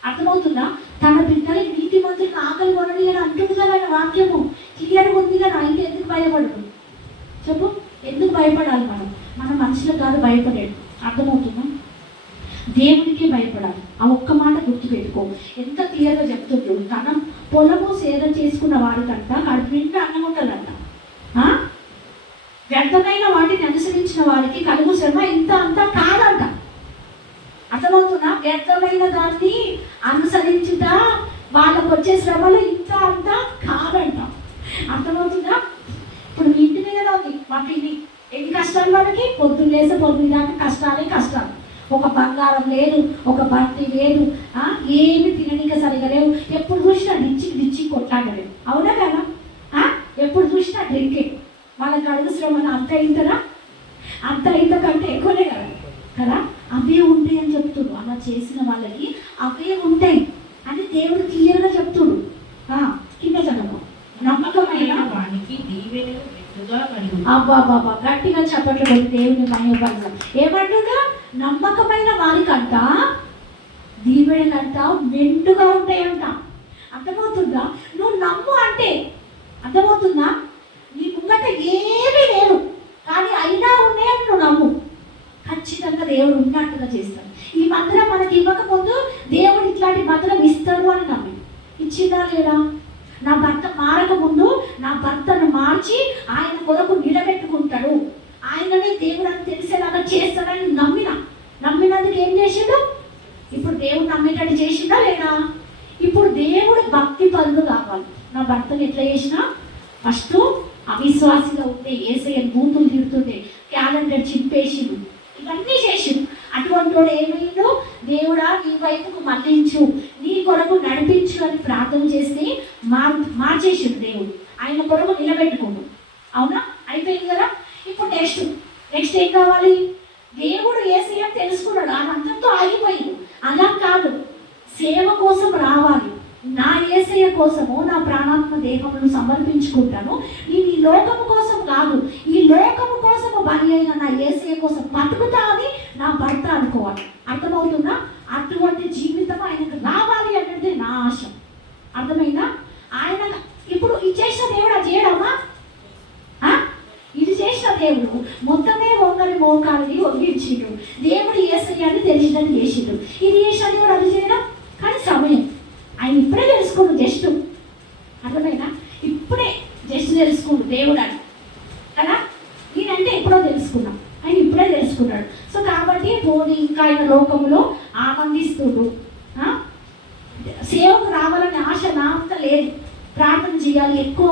అర్థమవుతుందా? తన బిడ్డలకి నీతి మంత్రులను ఆకలి కొనని అని అంటుంది కదా ఆయన వాక్యము. క్లియర్గా ఉంది కదా. ఇంకెందుకు భయపడదు చెప్పు? ఎందుకు భయపడాలి? మనం మనుషులకు కాదు భయపడేది. అర్థమవుతుందా? దేవుడికే భయపడాలి. ఆ ఒక్క మాట గుర్తుపెట్టుకో. ఎంత క్లియర్గా చెప్తుండ్రు. తన పొలము సేద చేసుకున్న వారికంట కడుపు నిండా అన్నం ఉంటుందంట. వ్యర్థమైన వాటిని అనుసరించిన వారికి కలుగు శ్రమ ఇంత అంతా కాదంట. అర్థమవుతున్నా? వ్యర్థమైన దాన్ని అనుసరించుట వాళ్ళకు వచ్చే శ్రమలు ఇంత అంతా కాదంట. అర్థమవుతుందా? ఇప్పుడు మీ ఇంటి మీద ఉంది మాకు ఎన్ని కష్టాలు వాళ్ళకి? పొద్దున్న లేసే పొద్దున్న దాకా కష్టాలు. ఒక బంగారం లేదు, ఒక భర్తీ లేదు, ఏమి తిననీక సరిగా లేవు. ఎప్పుడు చూసినా డిచ్చి కొట్లాడలేదు. అవునా కదా? ఎప్పుడు చూసినా డ్రింకే. వాళ్ళకి అడుగు శ్రమను అంత ఇంతనా? అంత ఇంత కంటే ఎక్కువనే కదా? అవే ఉంటాయి అని చెప్తుడు. అలా చేసిన వాళ్ళకి అవే ఉంటాయి అని దేవుడు క్లియర్గా చెప్తుడు. కింద చదవ. నమ్మకమైన వానికి దీవెనలు అబ్బాబాబా గట్టిగా చెప్పట్లు కొద్ది దేవుని మహిమపరచం. ఏమంటున్నా? నమ్మకమైన వారికంట దీవెనలంట మెండుగా ఉంటాయంట. అర్థమవుతుందా? నువ్వు నమ్ము అంటే అర్థమవుతుందా? నీ ముంగట ఏమీ లేదు కానీ అయినా ఉన్నాయని నువ్వు నమ్ము. ఖచ్చితంగా దేవుడు ఉన్నట్టుగా చేస్తాడు. ఈ మందిరం మనకి ఇవ్వకముందు దేవుడు ఇట్లాంటి వాటి బదులు ఇస్తాడు అని నమ్మి ఇచ్చిందా లేదా? నా భర్త మారక ముందు నా భర్తను మార్చి ఆయన కొరకు నిలబెట్టుకుంటాడు, ఆయననే దేవుడు అని తెలిసేలాగా చేస్తాడని నమ్మినందుకు ఏం చేసిండు? ఇప్పుడు దేవుడు నమ్మేటట్టు చేసిందా లేదా? ఇప్పుడు దేవుడు భక్తి పనులు కావాలి. నా భర్తను ఎట్లా చేసినా ఫస్ట్ అవిశ్వాసిగా ఉంటే ఏసయ్య బూతులు తిడుతుంటే క్యాలెండర్ చింపేసిండు, ఇవన్నీ చేసిండు. అటువంటి వాడు ఏమైందో, దేవుడా నీ వైపుకు మళ్ళించు, నీ కొరకు నడిపించు అని ప్రార్థన చేసి మార్చేసిండు దేవుడు, ఆయన కొరకు నిలబెట్టుకోడు. అవునా? అయిపోయింది కదా. ఇప్పుడు నెక్స్ట్ ఏం కావాలి? దేవుడు ఏసయ్య తెలుసుకున్నాడు, అదంతతో ఆగిపోయింది. అలా కాదు, సేవ కోసం రావాలి. నా ఏసయ్య కోసము నా ప్రాణాత్మ దేహమును సమర్పించుకుంటాను. నేను ఈ లోకము కోసం కాదు, ఈ లోకము కోసము బలి అయిన నా ఏసయ్య కోసం బతుకుతా అని నా భర్త అనుకోవాలి. అర్థమవుతుందా? అటువంటి జీవితం ఆయనకు రావాలి అనేది నా ఆశ. అర్థమైందా? ఆయన ఇప్పుడు ఇది చేసిన దేవుడు అది చేయడమ్మా? ఇది చేసిన దేవుడు మొత్తమే వంగని మోకాలిని వంగించిండు. దేవుడు ఏసయ్యాన్ని తెలిసినట్టు చేసిండు. ఇది చేసిన దేవుడు అది చేయడం. కానీ సమయం ఆయన ఇప్పుడే తెలుసుకోండు. జస్ట్ అర్థమైనా? ఇప్పుడే జస్ట్ తెలుసుకోండు దేవుడు అని కదా. నేనంటే ఎప్పుడో తెలుసుకున్నాం, ఆయన ఇప్పుడే తెలుసుకున్నాడు. సో కాబట్టి పోనీ ఇంకా ఆయన లోకంలో ఆనందిస్తుడు. సేవకు రావాలనే ఆశ నా అంత లేదు. ప్రార్థన చేయాలి, ఎక్కువ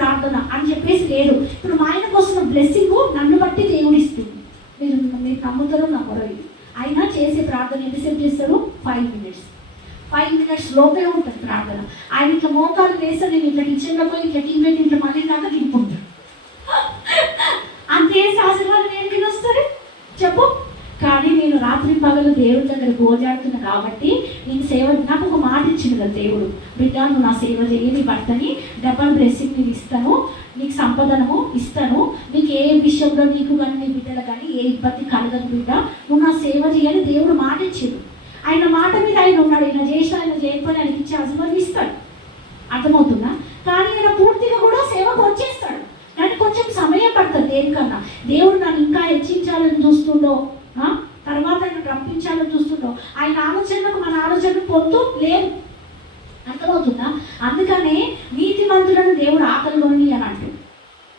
ప్రార్థన అని చెప్పేసి లేదు. ఇప్పుడు మా ఆయనకు వస్తున్న బ్లెస్సింగ్ నన్ను బట్టి దేవుడు ఇస్తుంది. మీరు నమ్ముతారో నమ్మరో. ఆయన చేసే ప్రార్థన ఎంతసేపు చేస్తాడు? 5 minutes లోపే ఉంటుంది ప్రార్థన. ఆయన ఇట్లా మోకాలు వేస్తే నేను ఇట్లా కిచెన్లో పోయి ఇట్లా టీ పెట్టి ఇట్లా మళ్ళీ దాకా తింటుంటాను. అంతే ఆశీర్వాదం ఏంటి వస్తుంది చెప్పు. కానీ నేను రాత్రి పగలు దేవుడి దగ్గర గోజాడుతున్నా కాబట్టి నేను సేవ, నాకు ఒక మాట ఇచ్చింది కదా దేవుడు, బిడ్డ నువ్వు నా సేవ చేయి, నీ భర్తని డబల్ బ్లెస్సింగ్ నీకు ఇస్తాను, నీకు సంపదనము ఇస్తాను, నీకు ఏ విషయంలో నీకు కానీ నీ బిడ్డలు కానీ ఏ ఇబ్బంది కలగదు బిడ్డ, నువ్వు నా సేవ చేయాలి దేవుడు మాట ఇచ్చిండు. ఆయన మాట మీద ఆయన ఉన్నాడు. ఆయన చేసిన ఆయన చేయకపోయినా ఆయనకి ఇచ్చే ఆశీర్వాదం ఇస్తాడు. అర్థమవుతుందా? కానీ ఆయన పూర్తిగా కూడా సేవకు వచ్చేస్తాడు. కానీ కొంచెం సమయం పడుతుంది. దేనికన్నా దేవుడు నన్ను ఇంకా హెచ్చించాలని చూస్తుండో, తర్వాత ఆయన రప్పించాలని చూస్తుండో, ఆయన ఆలోచనకు మన ఆలోచనకు పొత్తు లేదు. అర్థమవుతుందా? అందుకనే నీతిమంతులను దేవుడు ఆకలిగొని అని అంటూ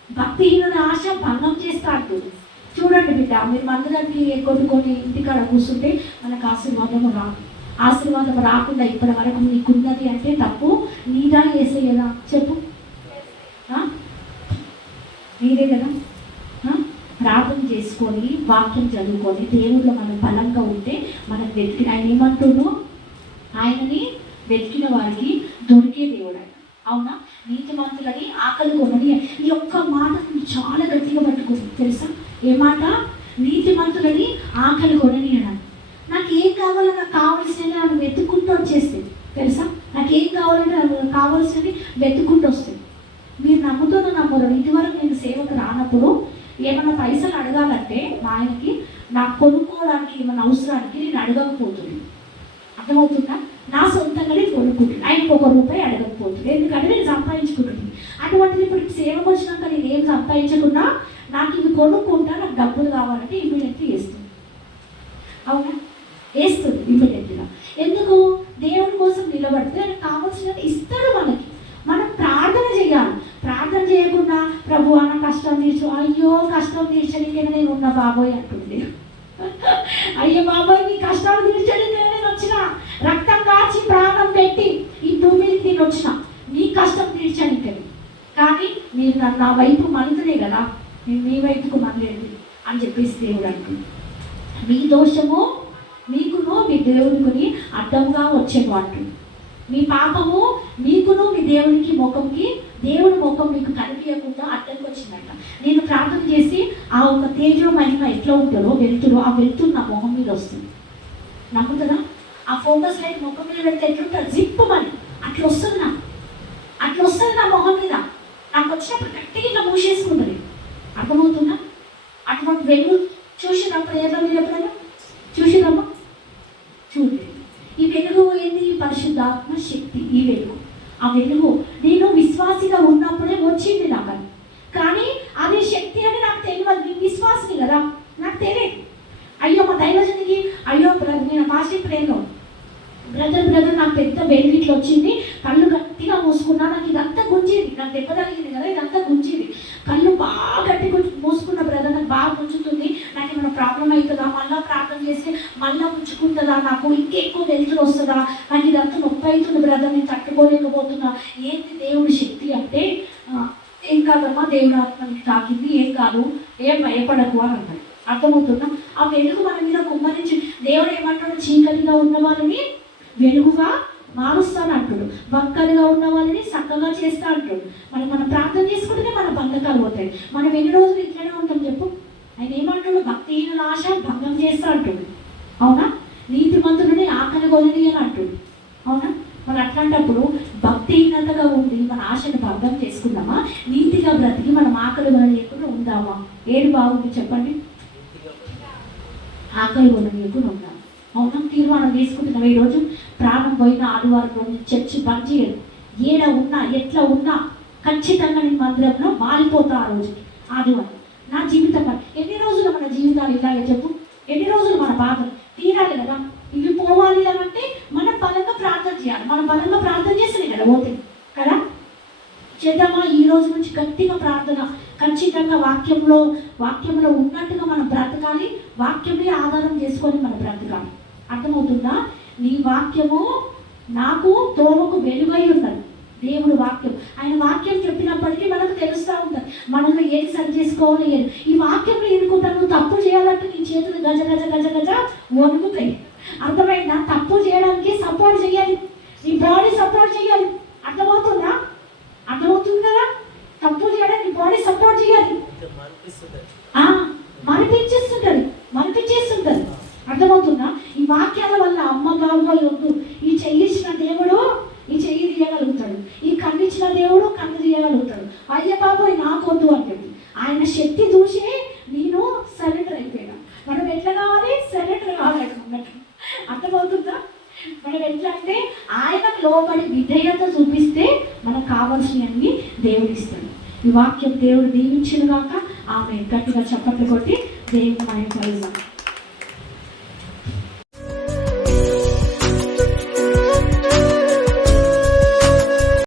భక్తిహీనుల ఆశ భంగం చేస్తాడు. చూడండి బిడ్డ, మీరు మందిరానికి కొట్టుకొని ఇంటికాడ కూర్చుంటే మనకు ఆశీర్వాదం రాదు. ఆశీర్వాదం రాకుండా ఇప్పటి వరకు నీకున్నది అంటే తప్పు నీదా ఏసయ్యదా చెప్పు? నీదే కదా. ప్రార్థన చేసుకొని వాక్యం చదువుకొని దేవుళ్ళు మనం బలంగా ఉంటే మనం వెతికిన ఆయన ఏమంటుండో, ఆయనని వెతికిన వారికి దొరికే దేవుడు ఆయన. అవునా? నీతిమంతులని ఆకలి కొనని. ఈ ఒక్క మాట చాలా గట్టిగా పట్టుకుంది తెలుసా? ఏ మాట? నీతిమంతులని ఆకలి కొనని అన్నాను. నాకు ఏం కావాలో నాకు కావాల్సినవి నన్ను వెతుక్కుంటూ వచ్చేస్తుంది తెలుసా? నాకు ఏం కావాలంటే నాకు కావాల్సినవి వెతుక్కుంటూ వస్తుంది. మీరు నమ్ముతున్న నమ్మరు. ఇదివరకు నేను సేవకు రానప్పుడు ఏమన్నా పైసలు అడగాలంటే మా ఆయనకి నాకు కొనుక్కోవడానికి ఏమన్నా అవసరానికి నేను అడగకపోతుంది. అర్థమవుతుందా? నా సొంతంగా నేను కొనుక్కుంటుంది. ఆయనకు ₹1 అడగకపోతుంది. ఎందుకంటే నేను సంపాదించుకుంటుంది. అటువంటిది ఇప్పుడు సేవకు వచ్చినాక నేను ఏం సంపాదించకుండా నాకు ఇది కొనుక్కుంటా, నాకు డబ్బులు కావాలంటే ఇమీడియట్లీ వేస్తుంది. అవునా? వేస్తుంది ఇమీడియట్గా. ఎందుకు? దేవుడి కోసం నిలబడితే ఆయనకు కావాల్సినది ఇస్తాడు మనకి. మనం ప్రార్థన చేయాలి. ప్రార్థన చేయకుండా ప్రభు అన్న కష్టం తీర్చు, అయ్యో కష్టం తీర్చడానికైనా నేను ఉన్నా బాబోయ్ అంటుంది. అయ్యో బాబోయ్ నీ కష్టాలు తీర్చడానికైనా నేను వచ్చిన, రక్తం కాచి ప్రాణం పెట్టి ఈ భూమికి నేను వచ్చిన నీ కష్టం తీర్చడానికి. కానీ మీరు నా వైపు మలుతునే కదా, నేను మీ వైపుకు మళ్ళీ అని చెప్పేసి దేవుడు అంటుంది. మీ దోషము మీకును మీ దేవుడికి అడ్డంగా వచ్చేను అంటుంది. మీ పాపము మీకును మీ దేవునికి ముఖంకి, దేవుడి ముఖం మీకు కనిపించకుండా అడ్డంకి వచ్చిందట. నేను ప్రార్థన చేసి ఆ ఒక తేజో మహిమ ఎట్లా ఉంటుందో వెళ్తురో ఆ వెళ్తురు నా ముఖం మీద వస్తుంది. నమ్ముతుందా? ఆ ఫోకస్ లైట్ ముఖం మీద వెళ్తే ఎట్లుంటుంది? జిప్పు అని అట్లా వస్తుంది అట్లా వస్తుంది నా ముఖం మీద. నాకు వచ్చినప్పుడు గట్టిగా ఇట్లా మూసేసుకుంటుంది. అర్థమవుతుందా? అటువంటి వెలుగు చూసినప్పుడు ఏదో మీరు ఎప్పుడైనా చూసినమ్మా? చూడండి, ఈ వెలుగు ఏంటి? పరిశుద్ధాత్మ శక్తి. ఈ వెలుగు, ఆ వెలుగు నేను విశ్వాసిగా ఉన్నప్పుడే వచ్చింది నాకు. కానీ అది శక్తి అని నాకు తెలియదు. నేను విశ్వాసిని కదా, నాకు తెలియదు. అయ్యో మా దైవజనికి అయ్యో బ్రదర్ నేను పాస్టర్ ప్రేమ బ్రదర్ బ్రదర్ నాకు పెద్ద బెనిఫిట్లు వచ్చింది, కళ్ళు గట్టిగా మూసుకున్నా, నాకు ఇదంతా గుంజింది, నాకు దెబ్బ తగిలింది కదా, ఇదంతా గుంజింది, కళ్ళు బాగా గట్టి మూసుకున్న బ్రదర్, నాకు బాగా గుంజుతుంది, నాకు ఏమైనా ప్రాబ్లం అవుతుందా, మళ్ళీ ప్రార్థన చేస్తే మళ్ళీ ఉంచుకుంటుందా, నాకు ఇంకెక్కువ వెళ్తురు వస్తుందా, నాకు ఇదంతా నొప్పి అవుతుంది బ్రదర్, నేను తట్టుకోలేకపోతున్నా. ఏంటి దేవుడి శక్తి అంటే, ఏం కాదమ్మా, దేవుడు ఆత్మకి తాకింది, ఏం కాదు, ఏం భయపడకు అని అన్నాడు. అర్థమవుతున్నా? ఆ వెలుగు మన మీద కుమ్మరించి దేవుడు ఏమంటాడు, చీకటిగా ఉన్న వాళ్ళని వెలుగుగా మారుస్తాను అంటాడు, వంకరగా ఉన్న వాళ్ళని చక్కగా చేస్తా అంటాడు. మనం ప్రార్థన చేసుకుంటేనే మన బంధకాలు పోతాయి. మనం ఎన్ని రోజులు ఇట్లనే ఉంటాం చెప్పు? ఆయన ఏమంటాడు, భక్తిహీనుల ఆశ భంగం చేస్తా అంటాడు. అవునా? నీతిమంతుడిని ఆకలి కొలని అని అంటాడు. అవునా? మరి అట్లాంటప్పుడు భక్తిహీనతగా ఉండి మన ఆశను భంగం చేసుకుందామా, నీతిగా బ్రతికి మనం ఆకలి కొనలేకుండా ఉందామా? ఏది బాగుంది చెప్పండి? ఆకలి కొనలేకుండా ఉందాం. అవునా? తీర్మానం తీసుకుంటున్నాం. ఈరోజు ప్రాణం పోయిన ఆదివారం రోజు చర్చి బంద్ చేయరు. ఏడ ఉన్నా ఎట్లా ఉన్నా ఖచ్చితంగా నేను మందిరంలో మారిపోతా. ఆ రోజు ఆదివారం నా జీవితం. ఎన్ని రోజులు మన జీవితాలు ఇలాగే చెప్పు? ఎన్ని రోజులు మన బాధలు తీరాలి కదా? ఇవి పోవాలి అని అంటే మనం బలంగా ప్రార్థన చేయాలి. మనం బలంగా ప్రార్థన చేస్తేనే కదా పోతే కదా. చేద్దామా? ఈ రోజు నుంచి గట్టిగా ప్రార్థన, ఖచ్చితంగా వాక్యంలో ఉన్నట్టుగా మనం బ్రతకాలి. వాక్యమే ఆధారం చేసుకొని మనం బ్రతకాలి. అర్థమవుతుందా? నీ వాక్యము నాకు తోమకు వెలుగై ఉన్నది. దేవుడు వాక్యం, ఆయన వాక్యం చెప్పినప్పటికీ మనకు తెలుస్తూ ఉంటుంది మనల్ని ఏది సరి చేసుకోవాలి. ఈ వాక్యంలో ఎన్నుకుంటాను. నువ్వు తప్పు చేయాలంటే నీ చేతులు గజ గజ గజ గజ వణుకుతాయి. అర్థమైందా? తప్పు చేయడానికి సపోర్ట్ చేయాలి, నీ బాడీ సపోర్ట్ చేయాలి. అర్థమవుతుందా? అర్థమవుతుంది కదా? తప్పు చేయడానికి నీ బాడీ సపోర్ట్ చేయాలి. మనిపించేస్తుంటుంది. అర్థమవుతుందా? ఈ వాక్యాల వల్ల అమ్మ బాబోయ్ వద్దు, ఈ చెయ్యించిన దేవుడు ఈ చెయ్యి తీయగలుగుతాడు, ఈ కన్ను ఇచ్చిన దేవుడు కన్ను తీయగలుగుతాడు, అయ్య బాబోయ్ నాకొద్దు అని చెప్పి ఆయన శక్తి చూసి నేను సరెండర్ అయిపోయాను. మనం ఎట్లా కావాలి? సరెండర్ కావాలి అన్నట్టు. అర్థమవుతుందా? మనం ఎట్లా అంటే ఆయనకు లోబడి విధేయత చూపిస్తే మనకు కావాల్సినవన్నీ దేవుడు ఇస్తాడు. ఈ వాక్యం దేవుడు దీవించును గాక. ఆమె గట్టిగా చప్పట్లు కొట్టి దేవుడు ఆయన కలిగిన